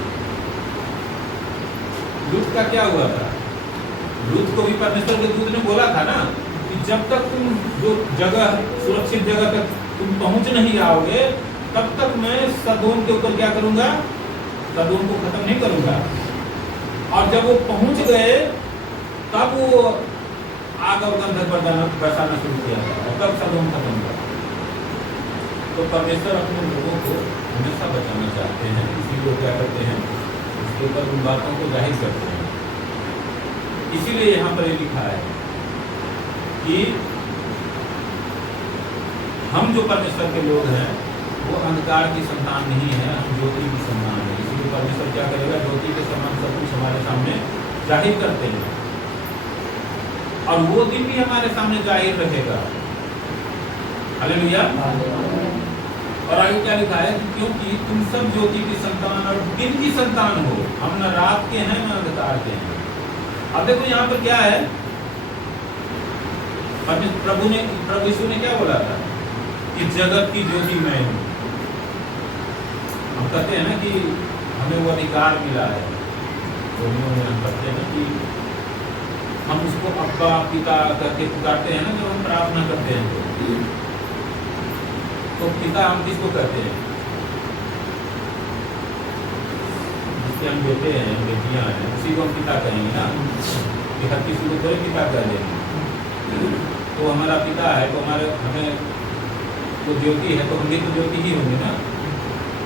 लूत का क्या हुआ था? लूत को भी परमेश्वर के दूत ने बोला था ना कि जब तक तुम जो जगह, सुरक्षित जगह तक तुम पहुंच नहीं जाओगे, तब तक मैं सदोम के ऊपर क्या करूंगा? सदोम को खत्म नहीं करूंगा। और जब वो पहुंच गए तब वो आग और गंधक बरसाना शुरू किया और तब सदोम खत्म हुआ। तो परमेश्वर अपने लोगों को हमेशा बचाना चाहते हैं, इसीलिए वो क्या करते हैं? उसके ऊपर उन बातों को जाहिर करते हैं। इसीलिए यहाँ पर ये लिखा है कि हम जो परमेश्वर के लोग हैं वो अंधकार की संतान नहीं है, हम ज्योति की संतान है। इसीलिए परमेश्वर क्या करेगा? ज्योति के समान सब कुछ हमारे सामने जाहिर करते हैं, और वो दिन भी हमारे सामने जाहिर रहेगा। हालेलुया। और आगे क्या लिखा है? क्योंकि तुम सब ज्योति की संतान और दिन की संतान हो, हम न रात के हैं न अंधकार के हैं। अब देखो यहाँ पर क्या है, प्रभु यीशु ने क्या बोला था कि जगत की ज्योति मैं हूँ। हम कहते हैं ना कि हमें वो अधिकार मिला है, रोमियो में हम कहते हैं ना कि हम उसको अब्बा पिता करके पुकारते हैं ना, जब हम प्रार्थना करते हैं तो पिता हम किसको कहते हैं? जिसके हम बेटे हैं, बेटियां हैं, उसी को हम पिता कहेंगे ना, कि हर किसी को थोड़े पिता कह देंगे। वो हमारा पिता है, तो हमें वो ज्योति है, तो हम भी तो ज्योति ही होंगे ना।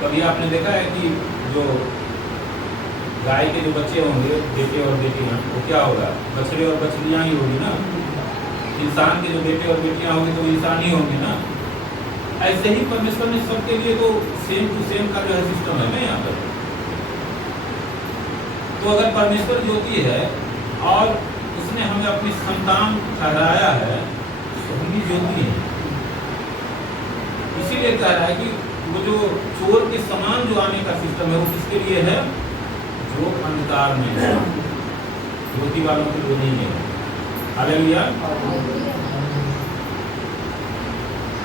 कभी आपने देखा है कि जो गाय के जो बच्चे होंगे, बेटे और बेटियां, वो क्या होगा? बछड़े और बछड़ियां ही होगी ना। इंसान के जो बेटे और बेटियां होंगे तो इंसान ही होंगे ना। ऐसे ही परमेश्वर ने सबके लिए तो सेम टू सेम का जो है सिस्टम है ना यहाँ पर। तो अगर परमेश्वर ज्योति है और उसने हमें अपनी संतान ठहराया है, तो हम भी ज्योति हैं। इसीलिए कह रहा है कि वो जो चोर के समान जो आने का सिस्टम है, वो किसके लिए है? जो अंधकार में है, ज्योति वालों के लिए नहीं है। हालेलुया।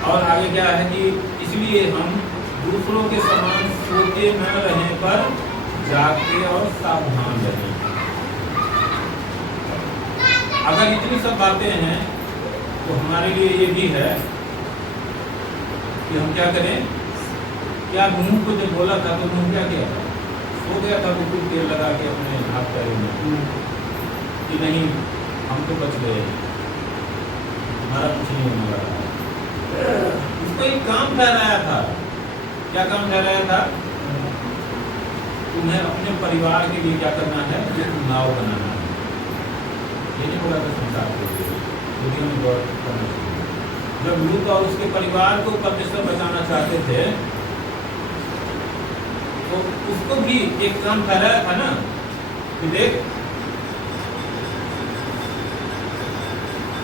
और आगे क्या है कि इसलिए हम दूसरों के समान सोते न रहने पर जागते और सावधान रहें। अगर इतनी सब बातें हैं तो हमारे लिए ये भी है कि हम क्या करें। क्या नूह को जब बोला था तो नूह क्या किया था? सो गया था बिल्कुल तेल लगा के अपने हाथ पैरों में कि नहीं हम तो बच गए, हमारा कुछ नहीं होने वाला। उसको एक काम ठहराया था। क्या काम ठहराया था? तुम्हें अपने परिवार के लिए क्या करना है? एक नाव बनाना है। ये नहीं बोला था संसार के लिए, क्योंकि हमें गौर करना चाहिए। जब लूत और उसके परिवार को परमेश्वर बचाना चाहते थे तो उसको भी एक काम ठहराया था ना कि देख,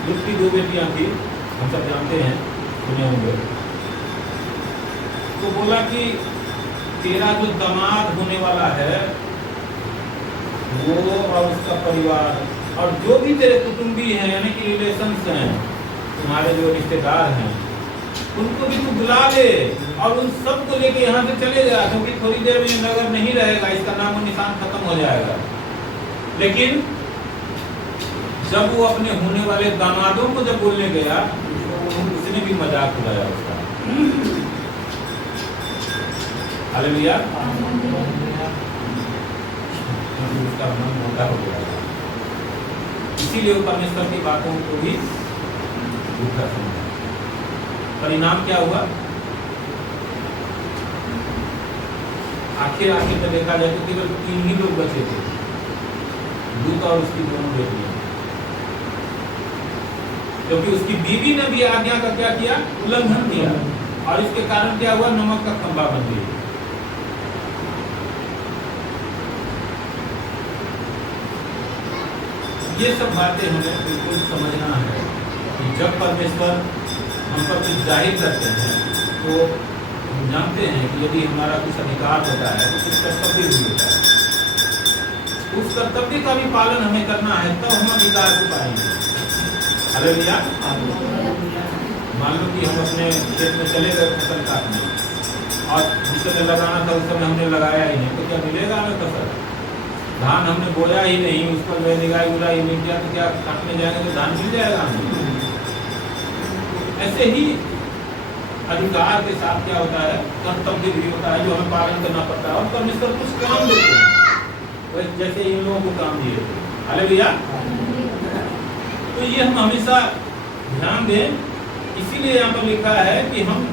लूत की 2 बेटियां थी, हम सब जानते हैं, सुने होंगे। तो बोला कि तेरा जो दामाद होने वाला है वो और उसका परिवार और जो भी तेरे कुटुंबी हैं, यानी कि रिलेशंस हैं, तुम्हारे जो रिश्तेदार हैं, उनको भी तू बुला ले और उन सब को लेके यहाँ से चले जा, क्योंकि थोड़ी देर में नगर नहीं रहेगा, इसका नामो निशान खत्म हो जाएगा। लेकिन जब वो अपने होने वाले दामादों को जब बोलने गया, उसने भी मजाक उड़ाया उसका। हालेलुया। उसका मन मोटा हो गया, इसीलिए वो परमेश्वर की बातों को भी झूठा समझा। परिणाम क्या हुआ? आखिर में देखा जाए तो केवल 3 ही लोग बचे थे, लूत और उसकी 2 बेटियां, क्योंकि उसकी बीवी ने भी आज्ञा का क्या किया? उल्लंघन किया, और इसके कारण क्या हुआ? नमक का खंभा बन गया। ये सब बातें हमें बिल्कुल समझना है कि जब परमेश्वर हम पर कुछ जाहिर करते हैं तो हम जानते हैं कि यदि हमारा कुछ अधिकार होता है तो कुछ कर्तव्य भी होता है। उस कर्तव्य का भी पालन हमें करना है, तब हम अधिकार को पाएंगे। हालेलुया। मान लो कि हम अपने खेत में चले गए फसल काटने और जिस समय लगाना था उस समय हमने लगाया ही नहीं, तो क्या मिलेगा हमें फसल? धान हमने बोया ही नहीं, उस पर जो निगाह गुराई नहीं किया, तो क्या काटने जाएंगे तो धान मिल जाएगा हमें? ऐसे ही अधिकार के साथ क्या होता है? कर्तव्य भी होता है जो हमें पालन करना पड़ता है, और परमेश्वर कुछ काम देते हैं, जैसे इन लोगों को काम दिए। हालेलुया। तो ये हम हमेशा ध्यान दें। इसीलिए यहाँ पर लिखा है कि हम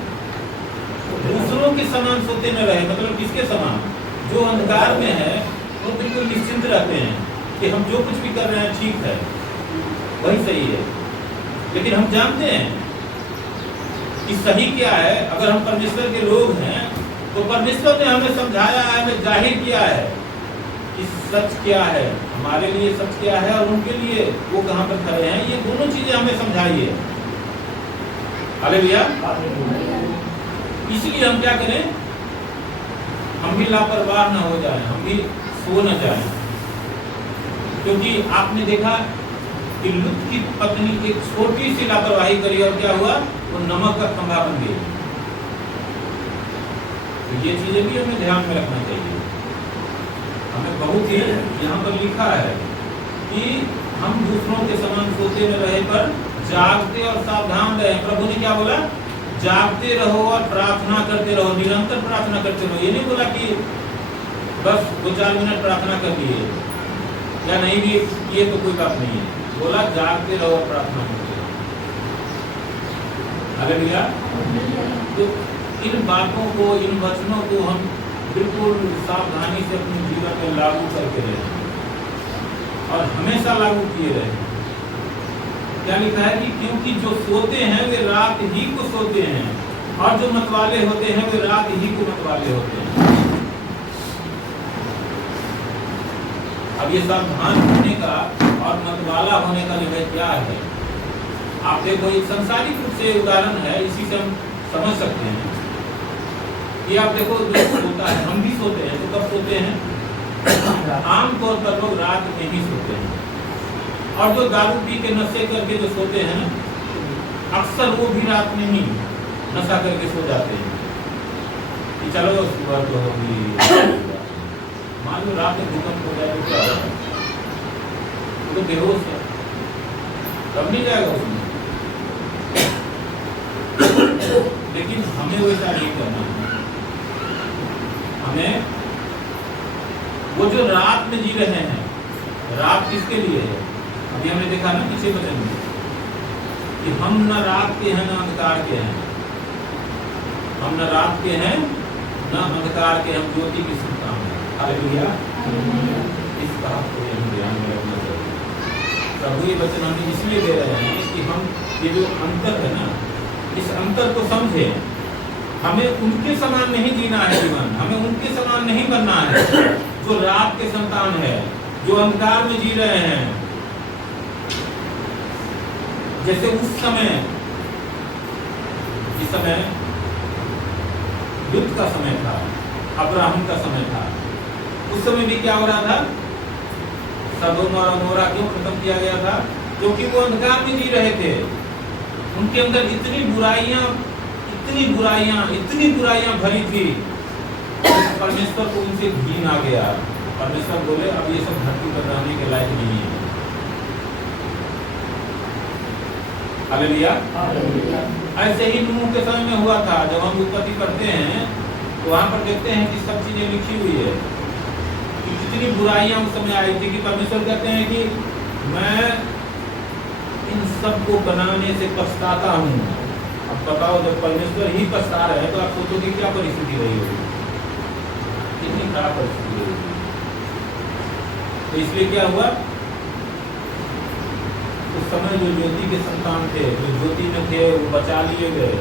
दूसरों के समान सोते न रहे। मतलब किसके समान? जो अंधकार में है वो बिल्कुल निश्चिंत रहते हैं कि हम जो कुछ भी कर रहे हैं ठीक है, वही सही है। लेकिन हम जानते हैं कि सही क्या है। अगर हम परमेश्वर के लोग हैं तो परमेश्वर ने हमें समझाया है, हमें जाहिर किया है कि सच क्या है, हमारे लिए सच क्या है और उनके लिए वो कहाँ पर खड़े हैं। ये दोनों चीजें हमें समझाई है। हालेलुया। इसलिए हम क्या करें? हम भी लापरवाह न हो जाएं, हम भी सो न जाएं। क्योंकि आपने देखा कि लूत की पत्नी एक छोटी सी लापरवाही करी और क्या हुआ? वो नमक का खंभा बन गई। तो ये चीजें भी हमें ध्यान में रखना चाहिए। हमें बहुत ही यहाँ पर लिखा है कि हम दूसरों के समान सोते न रहे पर जागते और सावधान रहे। प्रभु ने क्या बोला? जागते रहो और प्रार्थना करते रहो, निरंतर प्रार्थना करते रहो। ये नहीं बोला कि बस 2-4 मिनट प्रार्थना कर लिए या नहीं भी ये तो कोई बात नहीं है। बोला जागते रहो और प्रार्थना करते रहो। हालेलुया। तो इन बातों को, इन वचनों को हम बिल्कुल सावधानी से अपने जीवन में लागू करके रहें और हमेशा लागू किए रहें। क्या लिखा है कि क्योंकि जो सोते हैं वे रात ही को सोते हैं और जो मतवाले होते हैं वे रात ही को मतवाले होते हैं। अब ये सावधान होने का और मतवाला होने का जो है क्या है, आप देखो एक संसारिक रूप से उदाहरण है, इसी से हम समझ सकते हैं कि आप देखो जो सोता है, हम भी सोते हैं, तो कब सोते हैं? आमतौर पर लोग रात में ही सोते हैं। और जो दारू पी के नशे करके जो सोते हैं अक्सर वो भी रात में ही नशा करके सो जाते हैं कि चलो सुबह तो होगी। मान लो रात में भूकंप हो जाए तो क्या होगा? वो तो बेहोश है, तब नहीं जाएगा उसमें। लेकिन हमें वैसा नहीं करना है। हमें वो जो रात में जी रहे हैं, रात किसके लिए है? अभी हमने देखा ना पीछे वचन में कि हम न रात के हैं न अंधकार के हैं। हम न रात के हैं न अंधकार के, हम ज्योति की संतान हैं। हालेलुया। इस बात को हम ध्यान में रखना चाहिए। प्रभु ये वचन हमें इसलिए दे रहे हैं कि हम ये जो अंतर है ना, इस अंतर को समझें। हमें उनके समान नहीं जीना है जीवन, हमें उनके समान नहीं बनना है जो रात के संतान है, जो अंधकार में जी रहे हैं। जैसे उस समय, इस समय युद्ध का समय था, अब्राहम का समय था, उस समय भी क्या हो रहा था? सदोम और अमोरा क्यों खत्म किया गया था? क्योंकि वो अंधकार में जी रहे थे। उनके अंदर इतनी बुराइयां भरी थी, परमेश्वर को उनसे घिन आ गया। परमेश्वर बोले अब ये सब धरती पर रहने के लायक नहीं है। हालेलुया। ऐसे ही नूह के समय में हुआ था। जब हम उत्पत्ति करते हैं तो वहां पर देखते हैं कि सब चीजें लिखी हुई है कि कितनी बुराइयां उस समय आई थी कि परमेश्वर कहते हैं कि मैं इन सब को बनाने से पछताता हूँ। अब बताओ, जब परमेश्वर ही पछता रहे हैं तो आप सोचोगे क्या परिस्थिति रही होगी, कितनी खराब परिस्थिति रही होगी। तो इसलिए क्या हुआ, उस समय जो ज्योति के संतान थे, जो ज्योति में थे, वो बचा लिए गए,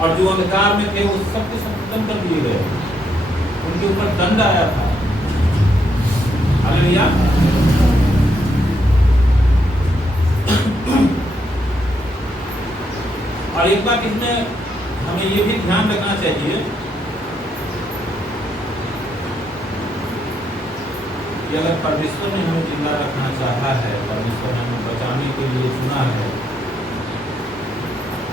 और जो अंधकार में थे वो सबके सब खत्म कर दिए गए। उनके ऊपर दंड आया था। हालेलुया। और एक बात इसमें हमें ये भी ध्यान रखना चाहिए कि अगर परमेश्वर ने हमें जिंदा रखना चाहा है, परमेश्वर ने हमें बचाने के लिए चुना है,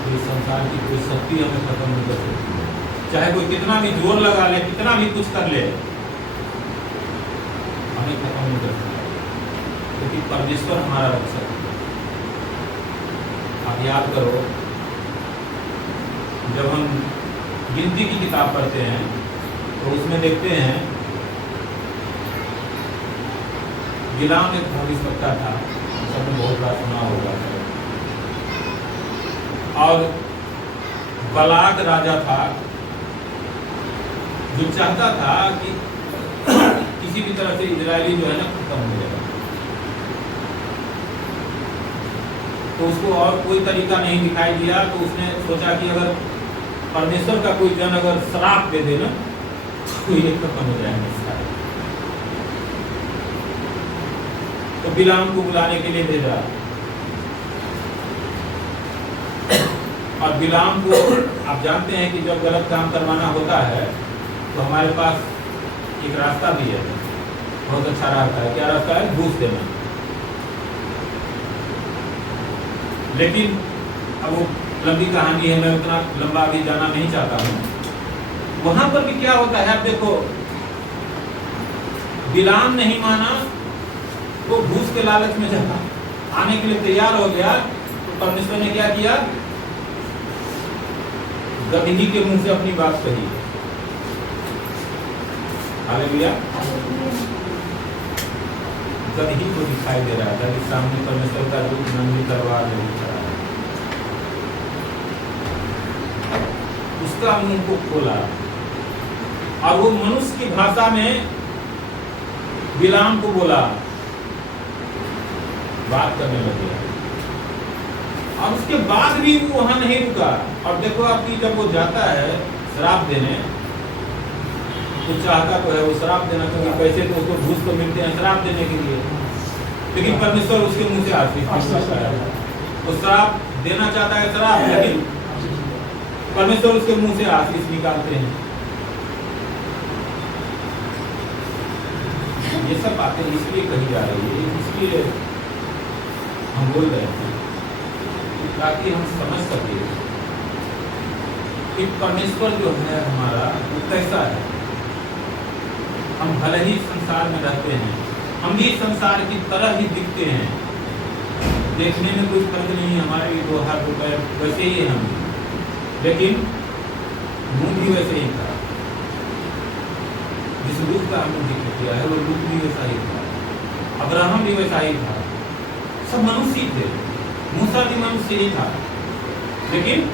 तो इस संसार की कोई शक्ति हमें खत्म नहीं कर सकती है। चाहे कोई कितना भी जोर लगा ले, कितना भी कुछ कर ले, हमें खत्म नहीं कर सकता, क्योंकि परमेश्वर हमारा रक्षक है। आप याद करो, जब हम गिनती की किताब पढ़ते हैं तो उसमें देखते हैं बिलाम एक भविष्यवक्ता था, सबने बहुत बार सुना होगा। और बलाक राजा था जो चाहता था कि किसी भी तरह से इजरायली जो है ना खत्म हो जाए। तो उसको और कोई तरीका नहीं दिखाई दिया, तो उसने सोचा कि अगर परमेश्वर का कोई जन अगर श्राप दे देना तो ये खत्म हो जाएगा। तो बिलाम को बुलाने के लिए भेजा, और बिलाम को आप जानते हैं कि जब गलत काम करवाना होता है तो हमारे पास एक रास्ता भी है, बहुत अच्छा रास्ता है। क्या रास्ता है? घूस देना। लेकिन अब वो लंबी कहानी है, मैं उतना लंबा अभी जाना नहीं चाहता हूँ। वहां पर भी क्या होता है, आप देखो, बिलाम नहीं माना, वो घूस के लालच में जाता आने के लिए तैयार हो गया, तो परमेश्वर ने क्या किया? गदही के मुंह से अपनी बात कही। हालेलुया। गदही को दिखाई दे रहा था कि सामने परमेश्वर का रूप नंगी तलवार नहीं खड़ा है। उसका मुंह को खोला और वो मनुष्य की भाषा में बिलाम को बोला, बात करने लगे। और उसके बाद भी वो वहां नहीं रुका। और देखो आपकी जब वो जाता है श्राप देने, तो चाहता तो है वो श्राप देना, क्योंकि पैसे तो उसको घूस तो मिलते हैं श्राप देने के लिए, लेकिन परमेश्वर उसके मुंह से आशीष देता है। वो श्राप देना चाहता है श्राप, लेकिन परमेश्वर उसके मुंह से आशीष निकालते हैं। ये सब बातें इसलिए कही जा रही है, इसलिए हम बोल रहे हैं ताकि हम समझ सके कि परमेश्वर जो है हमारा वो कैसा है। हम भले ही संसार में रहते हैं, हम भी संसार की तरह ही दिखते हैं, देखने में कुछ फर्क नहीं, हमारे दो हाथ दो पैर वैसे ही हम, लेकिन मुंह भी वैसे ही था। जिस रूप का हमने जिक्र किया है वो रूप भी वैसा ही था, अब्राहम भी वैसा ही था, सब मनुष्य ही थे, मूसा भी मनुष्य ही था, लेकिन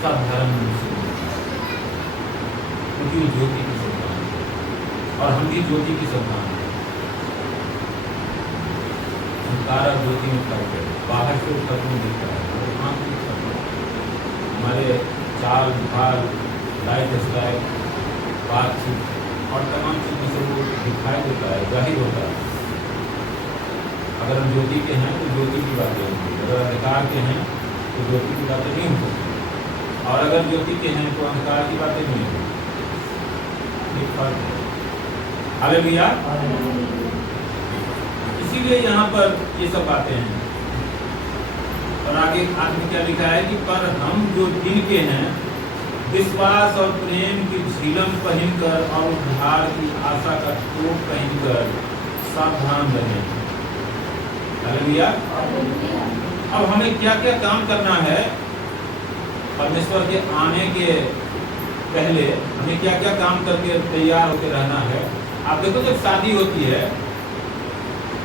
साधारण मनुष्य, क्योंकि वो ज्योति की संतान है और हम भी ज्योति की संतान है। तारा ज्योति में फर्क है, बाहर से फर्क नहीं दिखता है, वो आंतरिक फर्क है। हमारे चाल ढाल, लाइफ स्टाइल, बातचीत और तमाम चीज़ों से वो दिखाई देता है, जाहिर होता है। अगर हम ज्योति के हैं तो ज्योति की बातें होंगी, अगर अंधकार के हैं तो ज्योति की बातें नहीं होंगी, और अगर ज्योति के हैं तो अंधकार की बातें नहीं होंगी। एक बात है, हालेलुया। इसीलिए यहाँ पर ये सब बातें हैं। और आगे आदमी क्या लिखा है कि पर हम जो दिन के हैं विश्वास और प्रेम की झिलम पहनकर और उद्धार की आशा का टोप पहनकर सावधान रहें। हालेलुया। अब हमें क्या क्या काम करना है परमेश्वर के आने के पहले, हमें क्या क्या काम करके तैयार होकर रहना है। आप देखो जब शादी होती है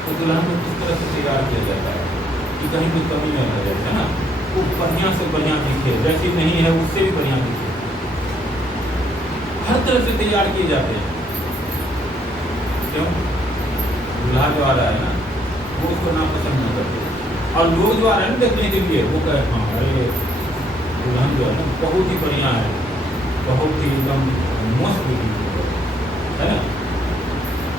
तो दुल्हन को किस तरह से तैयार किया जाता है कि कहीं कोई कमी न रह जाए, है ना, वो बढ़िया से बढ़िया दिखे, जैसी नहीं है उससे भी बढ़िया दिखे, हर तरह से तैयार किए जाते हैं। क्यों? दूल्हा जो आ रहा है ना वो उसको नापसंद नहीं करते, और लोग जो आ रहे हैं देखने के लिए वो कहे हाँ अरे दुल्हन जो है ना बहुत ही बढ़िया है, बहुत ही एकदम मस्त है ना।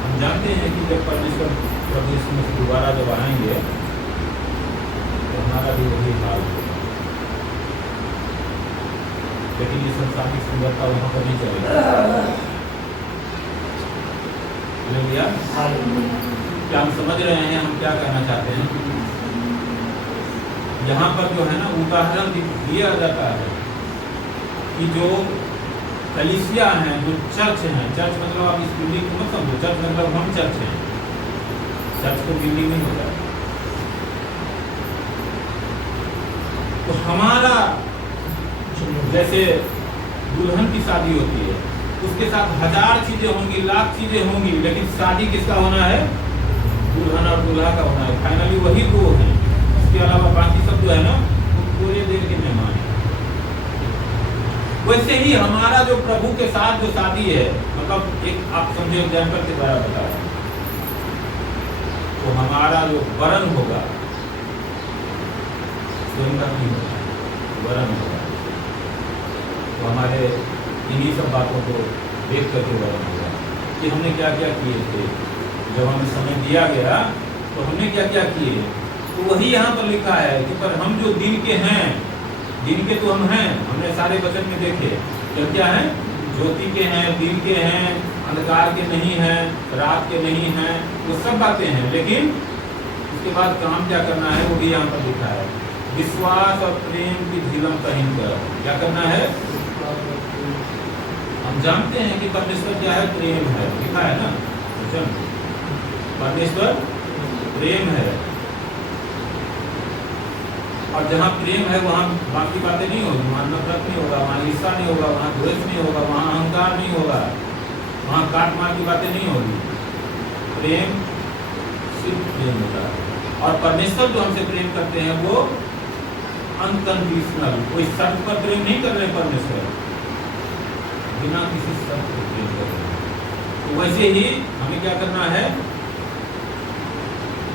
हम जानते हैं कि जब परमेश्वर प्रभु यीशु मसीह दोबारा जब आएंगे तो हमारा भी वही हाल होगा, लेकिन ये संसारिक सुंदरता वहाँ पर नहीं चलेगी। क्या हम समझ रहे हैं हम क्या कहना चाहते हैं? यहाँ पर जो है ना उदाहरण दिया जाता है कि जो कलीसिया हैं, जो चर्च हैं, चर्च मतलब आप इस बिल्डिंग को मत समझो, चर्च मतलब हम चर्च हैं, चर्च तो बिल्डिंग नहीं होता। तो हमारा जैसे दुल्हन की शादी होती है उसके साथ 1000 चीजें होंगी, लाख चीजें होंगी, लेकिन शादी किसका होना है? दुल्हन और दूल्हा का होना है। फाइनली वही दो हैं, इसके अलावा बाकी सब जो है ना वो पूरे देर के मेहमान हैं। वैसे ही हमारा जो प्रभु के साथ जो शादी है, मतलब एक आप समझे एग्जाम्पल के द्वारा बता रहे हैं, तो हमारा जो वरन होगा स्वयं का नहीं होगा, वरन होगा, तो हमारे इन्हीं सब बातों को देख करके वरन होगा कि हमने क्या क्या किए थे। जब हमें समय दिया गया तो हमने क्या क्या किए, तो वही यहाँ पर लिखा है कि पर हम जो दिन के हैं, दिन के तो हम हैं, हमने सारे वचन में देखे क्या क्या है, ज्योति के हैं, दिन के हैं, अंधकार के नहीं हैं, रात के नहीं हैं, वो सब बातें हैं। लेकिन उसके बाद काम क्या करना है वो भी यहाँ पर लिखा है, विश्वास और प्रेम की झिलम पहनकर क्या करना है। हम जानते हैं कि परमेश्वर क्या है, प्रेम है, लिखा है ना वचन, परमेश्वर प्रेम है, और जहाँ प्रेम है वहाँ बाकी बातें नहीं होगी, वहाँ नफरत नहीं होगा, वहाँ ईर्ष्या नहीं होगा, वहाँ द्वेष नहीं होगा, वहाँ अहंकार नहीं होगा, वहाँ काट मार की बातें नहीं होगी। प्रेम सिर्फ प्रेम होता है, और परमेश्वर जो हमसे प्रेम करते हैं वो अनकंडीशनल, कोई शर्त पर प्रेम नहीं कर रहे परमेश्वर, बिना किसी शर्त के प्रेम करते हैं। तो वैसे ही हमें क्या करना है,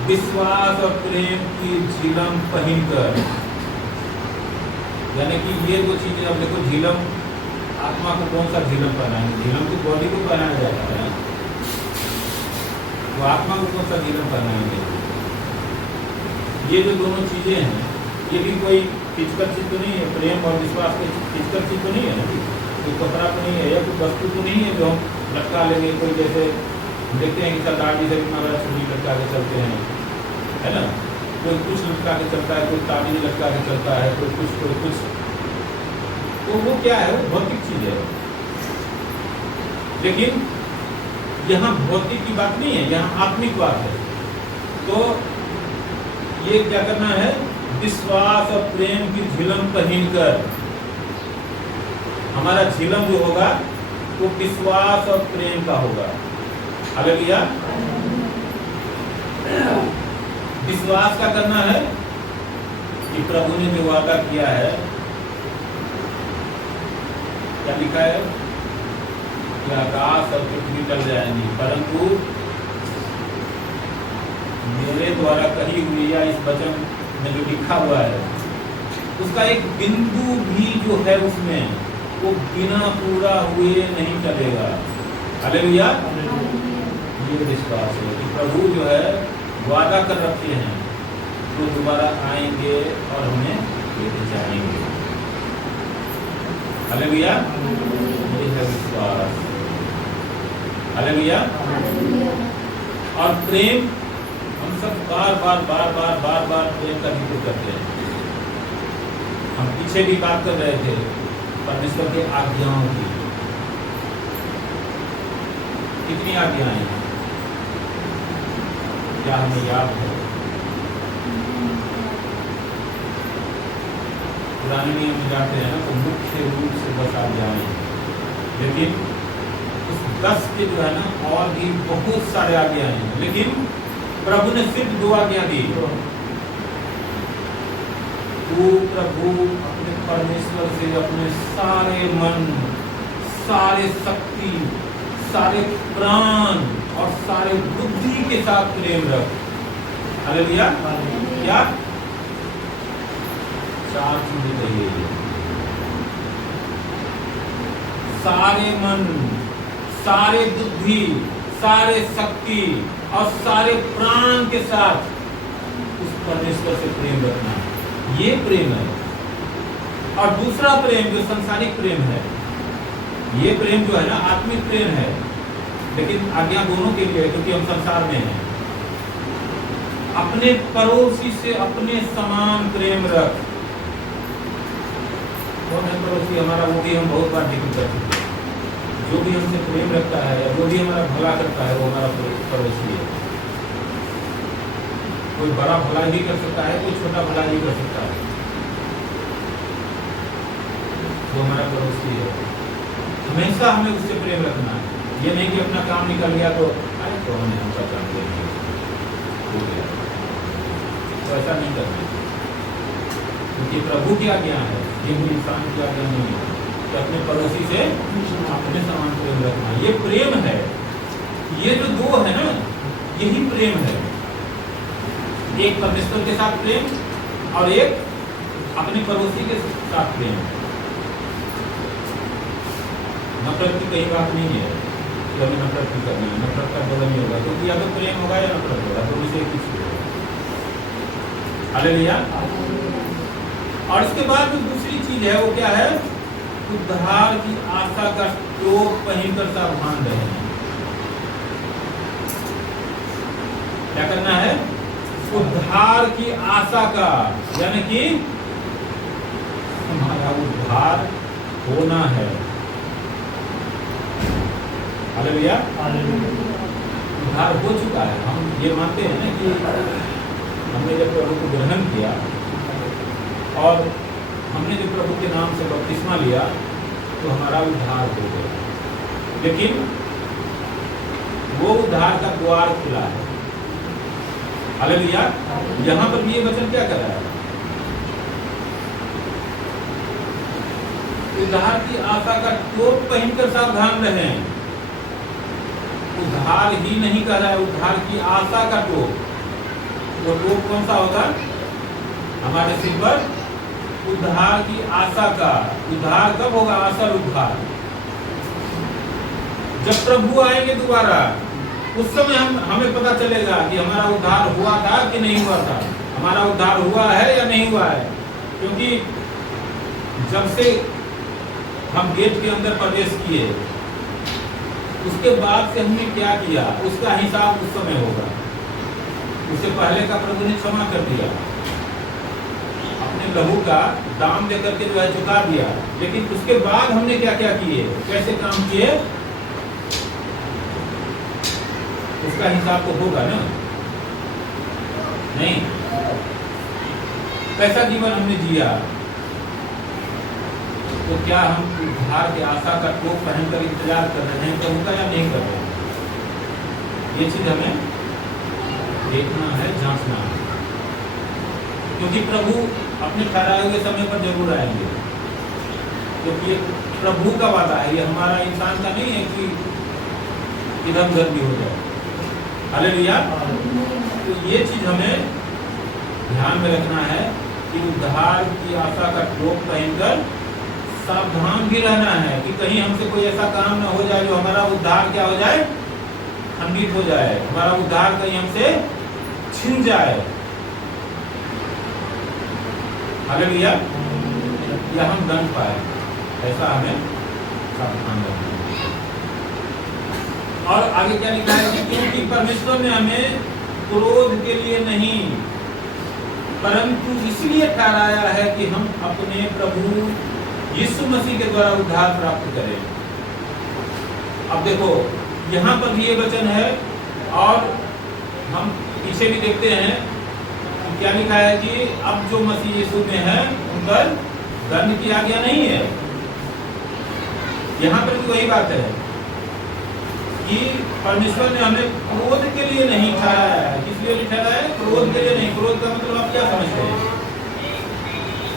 विश्वास और प्रेम की झिलम पहनकर, यानी कि ये दो चीजें, अब देखो झिलम, आत्मा को कौन सा झिलम पहनाएंगे, झिलम तो बॉडी को पहनाया जाता है, तो आत्मा को कौन सा झिलम पहनाएंगे। ये जो दोनों चीजें हैं, ये भी कोई फिजिकल चीज तो नहीं है, प्रेम और विश्वास कोई फिजिकल चीज तो नहीं है ना, कोई कपड़ा तो नहीं है, या कोई वस्तु तो नहीं है जो हम लटका लेंगे। कोई जैसे देखते हैं कि सरदार जी से इतना बड़ा छुरी लटका के चलते हैं, है ना, कोई कुछ लटका के चलता है, कोई ताबीज लटका के चलता है, कोई कुछ, तो वो क्या है, वो भौतिक चीज है। लेकिन यहाँ भौतिक की बात नहीं है, यहाँ आत्मिक बात है। तो ये क्या करना है, विश्वास और प्रेम की झिलम पहनकर, हमारा झिलम जो होगा वो विश्वास और प्रेम का होगा। हालेलुया। विश्वास का करना है कि प्रभु ने जो वादा किया है, क्या लिखा है कि आकाश और पृथ्वी टल जाएंगी, परंतु मेरे द्वारा कही हुई या इस वचन में जो लिखा हुआ है उसका एक बिंदु भी जो है उसमें वो बिना पूरा हुए नहीं टलेगा। हालेलुया। ये विश्वास है कि प्रभु जो है वादा कर रखे हैं तो दोबारा आएंगे और हमें लेके जाएंगे। हालेलुया। ये है विश्वास। हालेलुया। और प्रेम, हम सब बार बार प्रेम का जिक्र करते हैं। हम पीछे भी बात कर रहे थे परमेश्वर के आज्ञाओं की। कितनी आज्ञाएं हैं, क्या हमें याद है? पुराने नियम में जाते हैं ना तो मुख्य रूप से 10 आज्ञाएं, लेकिन उस 10 के जो है ना और भी बहुत सारे आज्ञाएं हैं, लेकिन प्रभु ने सिर्फ 2 आज्ञा दी। तू प्रभु अपने परमेश्वर से अपने सारे मन, सारे शक्ति, सारे प्राण और सारे बुद्धि के साथ प्रेम रख। हालेलुया। क्या 4 चीजें कहिए, सारे मन, सारे बुद्धि, सारे शक्ति और सारे प्राण के साथ उस परमेश्वर से प्रेम रखना, ये प्रेम है। और दूसरा प्रेम जो संसारिक प्रेम है, ये प्रेम जो है ना आत्मिक प्रेम है, लेकिन आज्ञा दोनों के लिए, क्योंकि हम संसार में हैं। अपने पड़ोसी से अपने समान प्रेम रख। कौन है पड़ोसी हमारा? वो भी हम बहुत बार जिक्र कर चुके हैं। जो भी हमसे प्रेम रखता है या जो भी हमारा भला करता है वो हमारा पड़ोसी है। कोई बड़ा भला भी कर सकता है, कोई छोटा भला भी कर सकता है, वो हमारा पड़ोसी है। हमेशा हमें उससे प्रेम रखना है। ये नहीं कि अपना काम निकल गया तो अरे कौन है हमका काम हो गया, तो ऐसा नहीं करना। क्योंकि प्रभु की आज्ञा है, ये कोई इंसान की आज्ञा नहीं है कि अपने पड़ोसी से अपने समान प्रेम रखना। ये प्रेम है। ये जो 2 है ना, यही प्रेम है। एक परमेश्वर के साथ प्रेम और एक अपने पड़ोसी के साथ प्रेम। नफरत की कई बात नहीं है कि हमें नफरत नहीं करनी है। नफरत का बदल नहीं होगा, क्योंकि या तो प्रेम होगा या नफरत होगा, तो इसे कुछ होगा। हालेलुया। और इसके बाद जो दूसरी चीज है वो क्या है? उद्धार की आशा का टोप पहनकर सावधान रहे। क्या करना है? उद्धार की आशा का, यानी कि हमारा उद्धार होना है। हालेलुया। उद्धार हो चुका है। हम ये मानते हैं ना कि हमने जब प्रभु को ग्रहण किया और हमने जब प्रभु के नाम से बपतिस्मा लिया तो हमारा उद्धार हो गया। लेकिन वो उद्धार का द्वार खुला है। हालेलुया। यहाँ पर भी ये वचन क्या कर रहा है? उद्धार की आशा का टोप पहनकर सावधान रहें। उद्धार ही नहीं कह रहा है, उद्धार की आशा का टोप। वो टोप कौन सा होगा? हमारे सिर पर उद्धार की आशा का। उद्धार कब होगा? असल उद्धार जब प्रभु आएंगे दोबारा, उस समय हमें पता चलेगा कि हमारा उद्धार हुआ था कि नहीं हुआ था, हमारा उद्धार हुआ है या नहीं हुआ है। क्योंकि जब से हम गेट के अंदर प्रवेश किए, उसके बाद से हमने क्या किया, उसका हिसाब उस समय होगा। उससे पहले का प्रभु ने क्षमा कर दिया, अपने लहू का दाम देकर के जो है चुका दिया। लेकिन उसके बाद हमने क्या क्या किए, कैसे काम किए, उसका हिसाब तो होगा ना। नहीं, कैसा जीवन हमने जिया, तो क्या हम उद्धार की आशा का टोप पहनकर इंतजार कर रहे हैं प्रभु का या नहीं कर रहे हैं? ये चीज हमें देखना है, जांचना है। क्योंकि प्रभु अपने ठहराए हुए समय पर जरूर आएंगे। क्योंकि ये प्रभु का वादा है, ये हमारा इंसान का नहीं है कि इधर उधर भी हो जाए। हालेलुया। तो ये चीज हमें ध्यान में रखना है कि उद्धार की आशा का टोप पहनकर सावधान भी रहना है कि कहीं हमसे कोई ऐसा काम ना हो जाए जो हमारा उद्धार क्या हो जाए, खंडित हो जाए, हमारा उद्धार कहीं हमसे छिन जाए। हालेलुया। या हम दंड पाए, ऐसा हमें सावधान रहना है। और आगे क्या लिखा है कि क्योंकि परमेश्वर ने हमें क्रोध के लिए नहीं परंतु इसलिए ठहराया है कि हम अपने प्रभु यीशु मसीह के द्वारा उद्धार प्राप्त करें। अब देखो यहाँ पर भी ये वचन है, और हम पीछे भी देखते हैं कि क्या लिखा है कि अब जो मसीह यीशु में है उन पर दंड की आज्ञा नहीं है। यहाँ पर भी वही बात है कि परमेश्वर ने हमें क्रोध के लिए नहीं ठहराया है। किस लिए नहीं ठहराया है? क्रोध के लिए नहीं। क्रोध का मतलब आप क्या समझते हैं?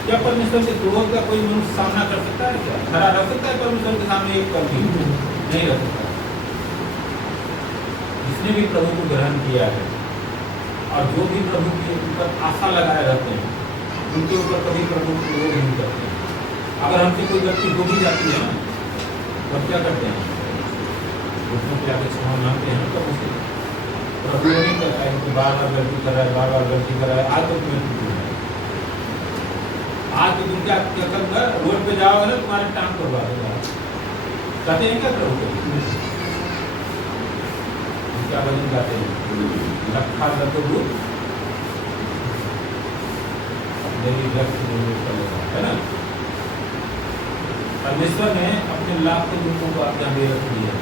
क्या परमेश्वर से क्रोध का कोई मनुष्य सामना कर सकता है? क्या खड़ा रह सकता है परमेश्वर के सामने एक पल भी? नहीं रह सकता। जिसने भी प्रभु को ग्रहण किया है और जो भी प्रभु के ऊपर आशा लगाए रहते हैं, उनके ऊपर कभी प्रभु क्रोध नहीं करते। अगर हमसे कोई गलती हो भी जाती है ना, तब क्या करते हैं? उसमें क्या क्षमा मांगते हैं। तो उसे प्रभु नहीं करता है कि बार बार गलती कर रहा है, बार बार गलती कर रहा है, आज तो तुम्हें छूट है, आज तो तुम क्या करूँगा, रोड पे जाओगे ना तुम्हारे टांग करवा देगा। कहते हैं क्या प्रभु को? क्या भजन गाते हैं? लखा लतो मेरी है ना। परमेश्वर ने अपने लाख के लोगों को आज्ञा दे रखी है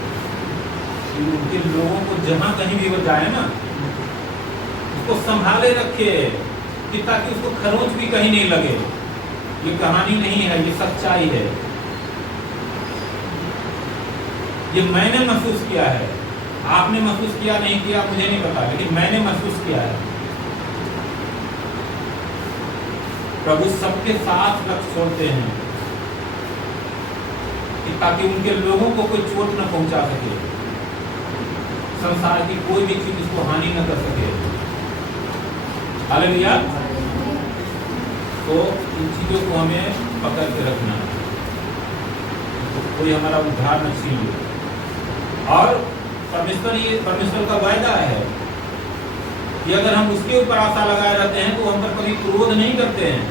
कि उनके लोगों को जहां कहीं भी वो जाए ना, उसको संभाले रखे कि ताकि उसको खरोंच भी कहीं नहीं लगे। ये कहानी नहीं है, ये सच्चाई है। ये मैंने महसूस किया है, आपने महसूस किया नहीं किया मुझे नहीं पता, लेकिन मैंने महसूस किया है। प्रभु सबके साथ रख छोड़ते हैं कि ताकि उनके लोगों को कोई चोट न पहुंचा सके, संसार की कोई भी चीज इसको हानि न कर सके। हालेलुया। तो इन चीजों को हमें पकड़ के रखना है, तो कोई हमारा उद्धार न छीन ले। और परमेश्वर का वायदा है कि अगर हम उसके ऊपर आशा लगाए रहते हैं तो हम पर कभी क्रोध नहीं करते हैं।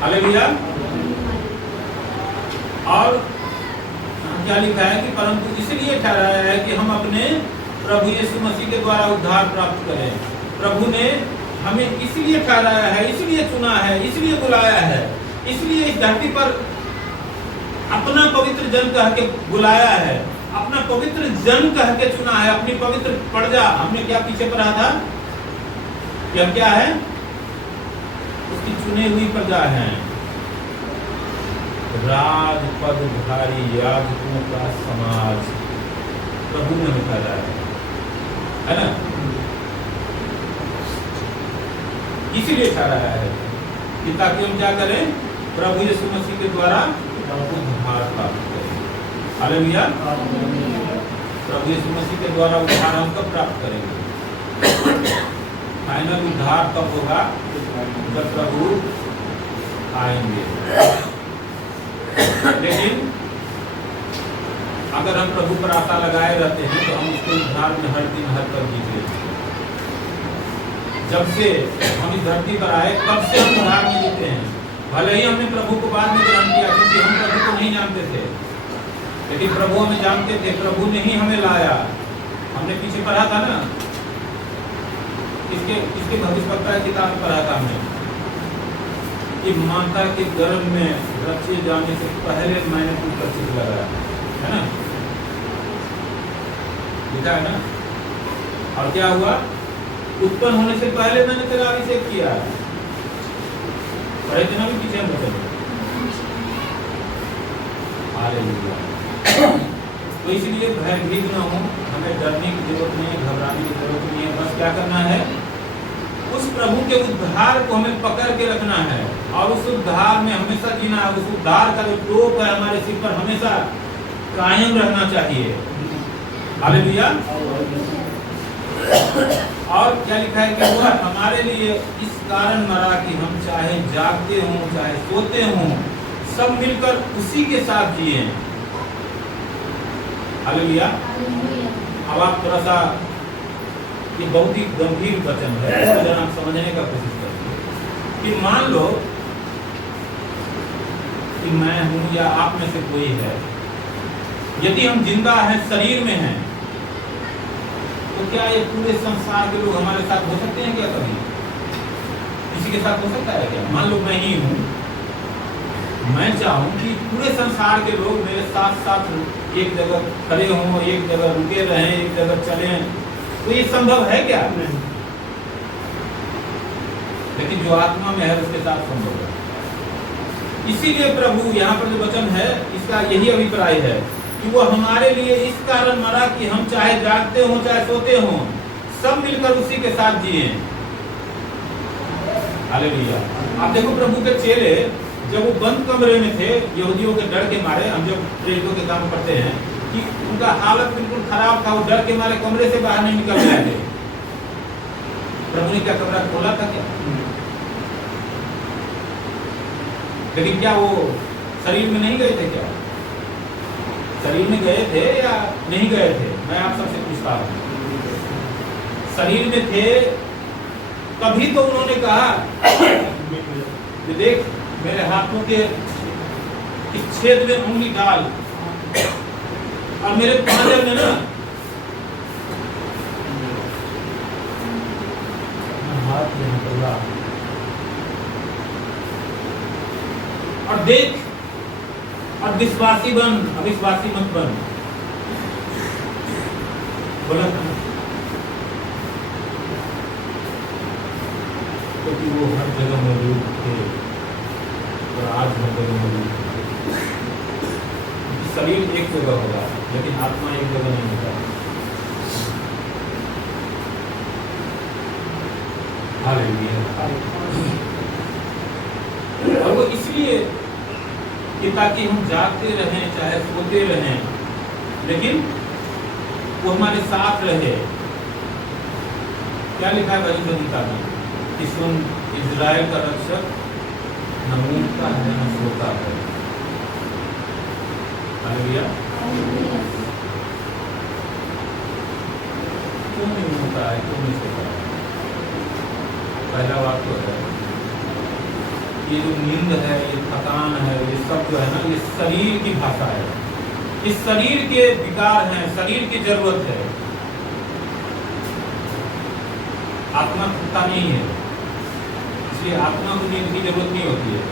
हालेलुया। और क्या लिखा है कि परंतु इसलिए ठहराया है कि हम अपने प्रभु यीशु मसीह के द्वारा उद्धार प्राप्त करें। प्रभु ने हमें इसलिए ठहराया है, इसलिए चुना है, इसलिए बुलाया है, इसलिए इस धरती पर अपना पवित्र जन कह के बुलाया है, अपना पवित्र जन कह के चुना है, अपनी पवित्र प्रजा। हमने क्या पीछे पढ़ा था कि हम क्या है? उसकी चुनी हुई प्रजा है, राजपद धारी याजकों का समाज। प्रभु ने बताया है ना। इसीलिए ठहराया है कि ताकि हम क्या करें? प्रभु यीशु मसीह के द्वारा उद्धार प्राप्त करेंगे। हालेलुया। प्रभु यीशु मसीह के द्वारा उद्धार हम कब प्राप्त करेंगे? फाइनल उद्धार कब होगा? जब प्रभु आएंगे। लेकिन अगर हम प्रभु पर आशा लगाए रहते हैं तो हम उसके उद्धार में हर दिन हर पल जीत लेते हैं। जब से हम इस धरती पर आए तब से हम उद्धार में जीते हैं। भले ही हमने प्रभु को बाद में ग्रहण किया, क्योंकि हम प्रभु को नहीं जानते थे, लेकिन प्रभु हमें जानते थे। प्रभु ने ही हमें लाया। हमने पीछे पढ़ा था ना, किसके भविष्यवक्ता की किताब में पढ़ा था हमने कि माता के गर्भ में रचे जाने से पहले मैंने कुछ प्रसिद्ध लगाया, है ना, लिखा है ना। और क्या हुआ? उत्पन्न होने से पहले मैंने तेरा अभिषेक किया। पढ़े थे ना भी पीछे हम बचे। हालेलुया। तो इसलिए भयभीत न हो, हमें डरने की जरूरत नहीं है, घबराने की जरूरत नहीं है। बस क्या करना है? उस प्रभु के उद्धार को हमें पकड़ के रखना है और उस उद्धार में हमेशा जीना है। उस उद्धार का जो टोप है हमारे सिर पर हमेशा कायम रहना चाहिए। हालेलुया। और क्या लिखा है कि वह हमारे लिए इस कारण मरा कि हम चाहे जागते हों चाहे सोते हों सब मिलकर उसी के साथ जिए। हालेलुया। अब आप थोड़ा सा, ये बहुत ही गंभीर वचन है, इसको आप समझने का कोशिश करिए कि मान लो कि मैं हूं या आप में से कोई है, यदि हम जिंदा हैं, शरीर में हैं, तो क्या ये पूरे संसार के लोग हमारे साथ हो सकते हैं क्या? कभी किसी के साथ हो सकता है क्या? मान लो मैं ही हूं, मैं चाहूं कि पूरे संसार के लोग मेरे साथ साथ एक जगह खड़े हों, एक जगह रुके रहें, एक जगह चलें, तो ये संभव है क्या? लेकिन जो आत्मा में है उसके साथ संभव है। इसीलिए प्रभु यहाँ पर जो वचन है इसका यही अभिप्राय है कि वो हमारे लिए इस कारण मरा कि हम चाहे जागते हों चाहे सोते हों सब मिलकर उसी के साथ जिए। हालेलुया। आप देखो प्रभु के चेले जब वो बंद कमरे में थे, यहूदियों के डर के मारे, हम जब प्रेरितों के काम पढ़ते हैं कि उनका हालत बिल्कुल खराब था, वो डर के मारे कमरे से बाहर नहीं निकल रहे थे। प्रभु ने क्या कमरा खोला था क्या? लेकिन क्या वो शरीर में नहीं गए थे क्या? शरीर में गए थे या नहीं गए थे? मैं आप सबसे पूछता हूँ। शरीर में थे तभी तो उन्होंने कहा कि देख मेरे हाथों के इस छेद में उंगली डाल और मेरे पांजर में ना हाथ में निकला और देख और विश्वासी बन, अविश्वासी मत बन। बोला था क्योंकि वो हर जगह मौजूद थे और आज हर जगह मौजूद थे। शरीर एक जगह होगा लेकिन आत्मा एक जगह नहीं होगा। हालेलुया। और वो इसलिए कि ताकि हम जागते रहें चाहे सोते रहें, लेकिन वो हमारे साथ रहे। क्या लिखा है भजन संहिता में कि सुन इजराइल का रक्षक न ऊँटता है न सोता है। हालेलुया। क्यों नहीं ऊँटता है, क्यों नहीं सोता है? पहला बात तो है ये जो नींद है, ये थकान है, ये सब जो है ना, ये शरीर की भाषा है। ये शरीर के विकार हैं, शरीर की जरूरत है। आत्मा थकता नहीं है, इसलिए आत्मा को नींद की जरूरत नहीं होती है।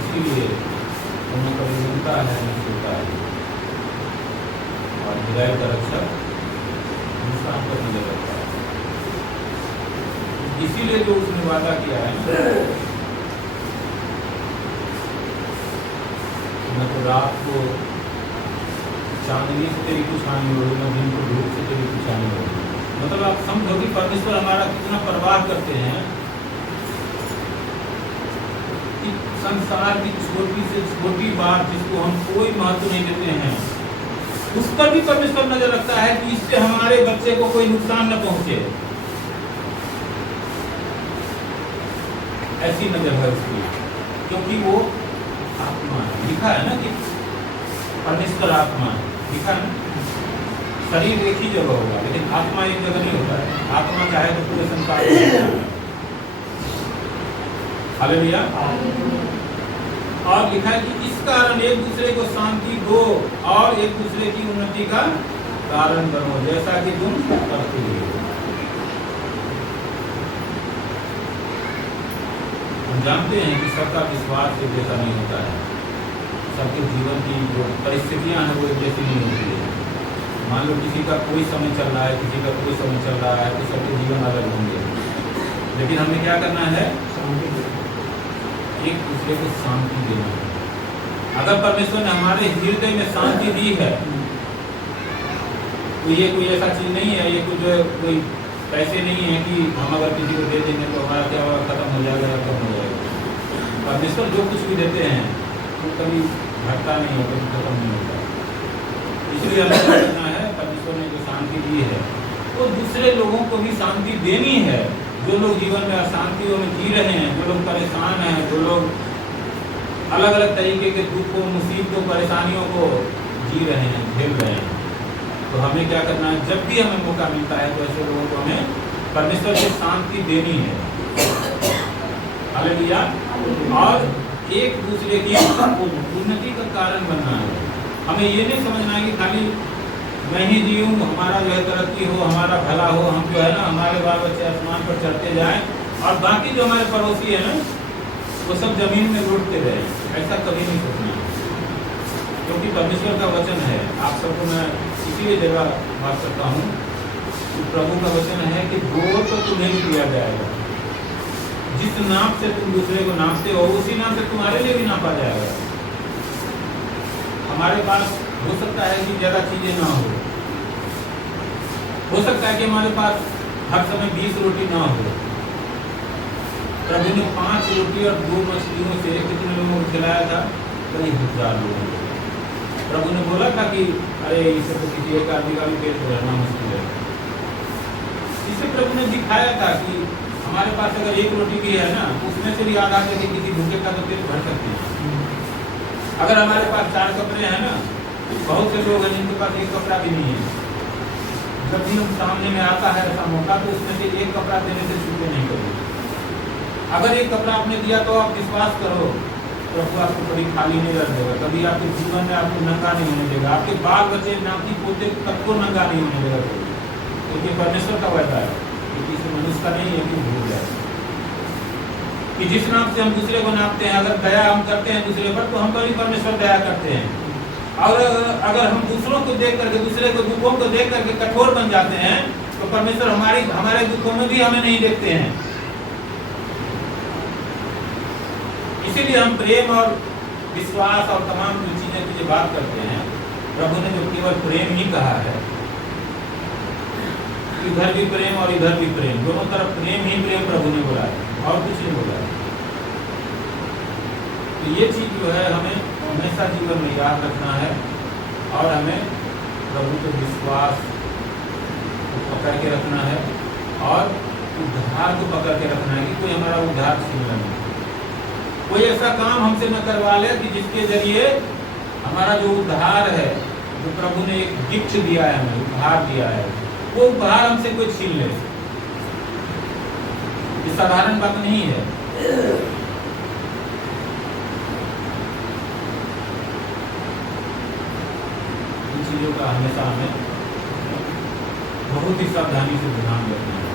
इसीलिए उन्हें कभी मिलता है न सोता है। और इजराइल का रक्षक इंसान पर नजर रखता है। इसीलिए जो उसने वादा किया है न तो रात को चांदनी से तेरी कुछ हानि होगी, न दिन को धूप से तेरी कुछ हानि होगी। मतलब आप समझो कि परमेश्वर हमारा कितना परवाह करते हैं संसार की छोटी से छोटी बात जिसको हम कोई महत्व नहीं देते हैं, उस पर भी परमेश्वर नजर रखता है कि इससे हमारे बच्चे को कोई नुकसान न पहुंचे। ऐसी नजर है उसकी, क्योंकि वो आत्मा है। लिखा है ना कि परमेश्वर आत्मा है, लिखा है ना। शरीर एक ही जगह होगा लेकिन आत्मा एक जगह नहीं होता है। आत्मा चाहे तो पूरे संसार में। हालेलुया। और लिखा है कि इस कारण एक दूसरे को शांति दो और एक दूसरे की उन्नति का कारण बनो, जैसा कि तुम करते हो। हम जानते हैं कि सबका विश्वास एक जैसा नहीं होता है, सबके जीवन की जो परिस्थितियां हैं वो एक जैसी नहीं होती है। मान लो किसी का कोई समय चल रहा है, किसी का कोई समय चल रहा है, तो सबके जीवन अलग होंगे। लेकिन हमें क्या करना है? एक दूसरे को शांति देना है। अगर परमेश्वर ने हमारे हृदय में शांति दी है तो ये कोई ऐसा चीज नहीं है, ये कोई पैसे नहीं है कि हम अगर किसी को दे देंगे तो हमारा क्या होगा, खत्म हो जाएगा या कम हो जाएगा। परमेश्वर जो कुछ भी देते हैं वो कभी घटता नहीं है, कभी खत्म नहीं होता। इसलिए हमें समझना है परमेश्वर ने जो शांति दी है वो दूसरे लोगों को भी शांति देनी है। जो लोग जीवन में अशांतियों में जी रहे हैं, जो लोग परेशान हैं, जो लोग अलग अलग तरीके के दुखों, मुसीबतों, परेशानियों को जी रहे हैं, झेल रहे हैं, तो हमें क्या करना है? जब भी हमें मौका मिलता है तो ऐसे लोगों को हमें परमेश्वर की शांति देनी है। हालेलुया। और एक दूसरे की उन्नति का कारण बनना है। हमें ये नहीं समझना है कि खाली मैं ही जीऊँ, हमारा जो है तरक्की हो, हमारा भला हो, हम जो है ना हमारे बाल बच्चे आसमान पर चढ़ते जाएं और बाकी जो हमारे पड़ोसी है ना वो सब जमीन में लौटते रहे। ऐसा कभी नहीं सोचना, क्योंकि परमेश्वर का वचन है। आप सबको मैं इसीलिए जगह बात करता हूँ कि प्रभु का वचन है कि दो तो तुम्हें भी दिया जाएगा। जिस नाप से तुम दूसरे को नापते हो उसी नाप से तुम्हारे लिए भी नापा जाएगा। हमारे पास हो सकता है कि ज़्यादा चीज़ें ना हो सकता है कि हमारे पास हर समय 20 रोटी ना हो। प्रभु ने 5 रोटी और 2 मछलियों से कितने लोगों को खिलाया था? कई 1000 लोगों को। प्रभु ने बोला था कि अरे इसे तो किसी एक आदमी का भी पेट भरना मुश्किल है। इसे प्रभु ने दिखाया था कि हमारे पास अगर 1 रोटी भी है ना, उसमें से भी आधा करके किसी भूखे का तो पेट भर सकते हैं। अगर हमारे पास 4 कपड़े हैं ना, तो बहुत से लोग हैं जिनके पास 1 कपड़ा भी नहीं है। जब भी हम सामने में आता है ऐसा मौका तो उसमें से 1 कपड़ा देने से छूटे नहीं करेंगे। अगर 1 कपड़ा आपने दिया तो आप विश्वास करो प्रभु आपको कभी खाली नहीं रख देगा, कभी आपके जीवन में आपको नंगा नहीं होने देगा, आपके बाल बच्चे नाती पोते सबको नंगा नहीं होने देगा। क्योंकि परमेश्वर का वायदा है कि किसी मनुष्य का नहीं है कि भूल जाए कि जिस नाम से हम दूसरे को नापते हैं, अगर दया हम करते हैं दूसरे पर तो हम पर भी परमेश्वर दया करते हैं। और अगर हम दूसरों को देख करके, दूसरे को दुखों को देख करके कठोर बन जाते हैं तो परमेश्वर हमारे दुखों में भी हमें नहीं देखते हैं। इसीलिए हम प्रेम और विश्वास और तमाम जो चीजें की बात करते हैं, प्रभु ने जो केवल प्रेम ही कहा है, इधर भी प्रेम और इधर भी प्रेम, दोनों तरफ प्रेम ही प्रेम प्रभु ने बोला है और कुछ नहीं बोला है। तो ये चीज जो है हमें हमेशा जीवन में याद रखना है और हमें प्रभु के विश्वास को पकड़ के रखना है और उद्धार को पकड़ के रखना है कि कोई हमारा उद्धार छीन लेना, कोई ऐसा काम हमसे न करवा ले कि जिसके जरिए हमारा जो उद्धार है, जो प्रभु ने एक गिफ्ट दिया है, हमें उपहार दिया है, वो उपहार हमसे कोई छीन ले। ये साधारण बात नहीं है। चीजों का हमेशा हमें बहुत ही सावधानी से ध्यान रखना है।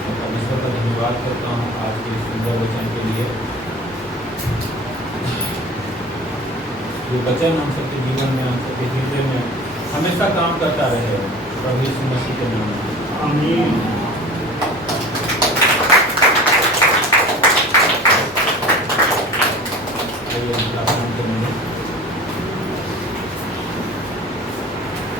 मैं परमेश्वर का धन्यवाद करता हूँ आज के सुंदर वचन के लिए। ये वचन हम सबके जीवन में, हम सबके हृदय में हमेशा काम करता रहे। प्रभु यीशु मसीह के नाम में आमीन।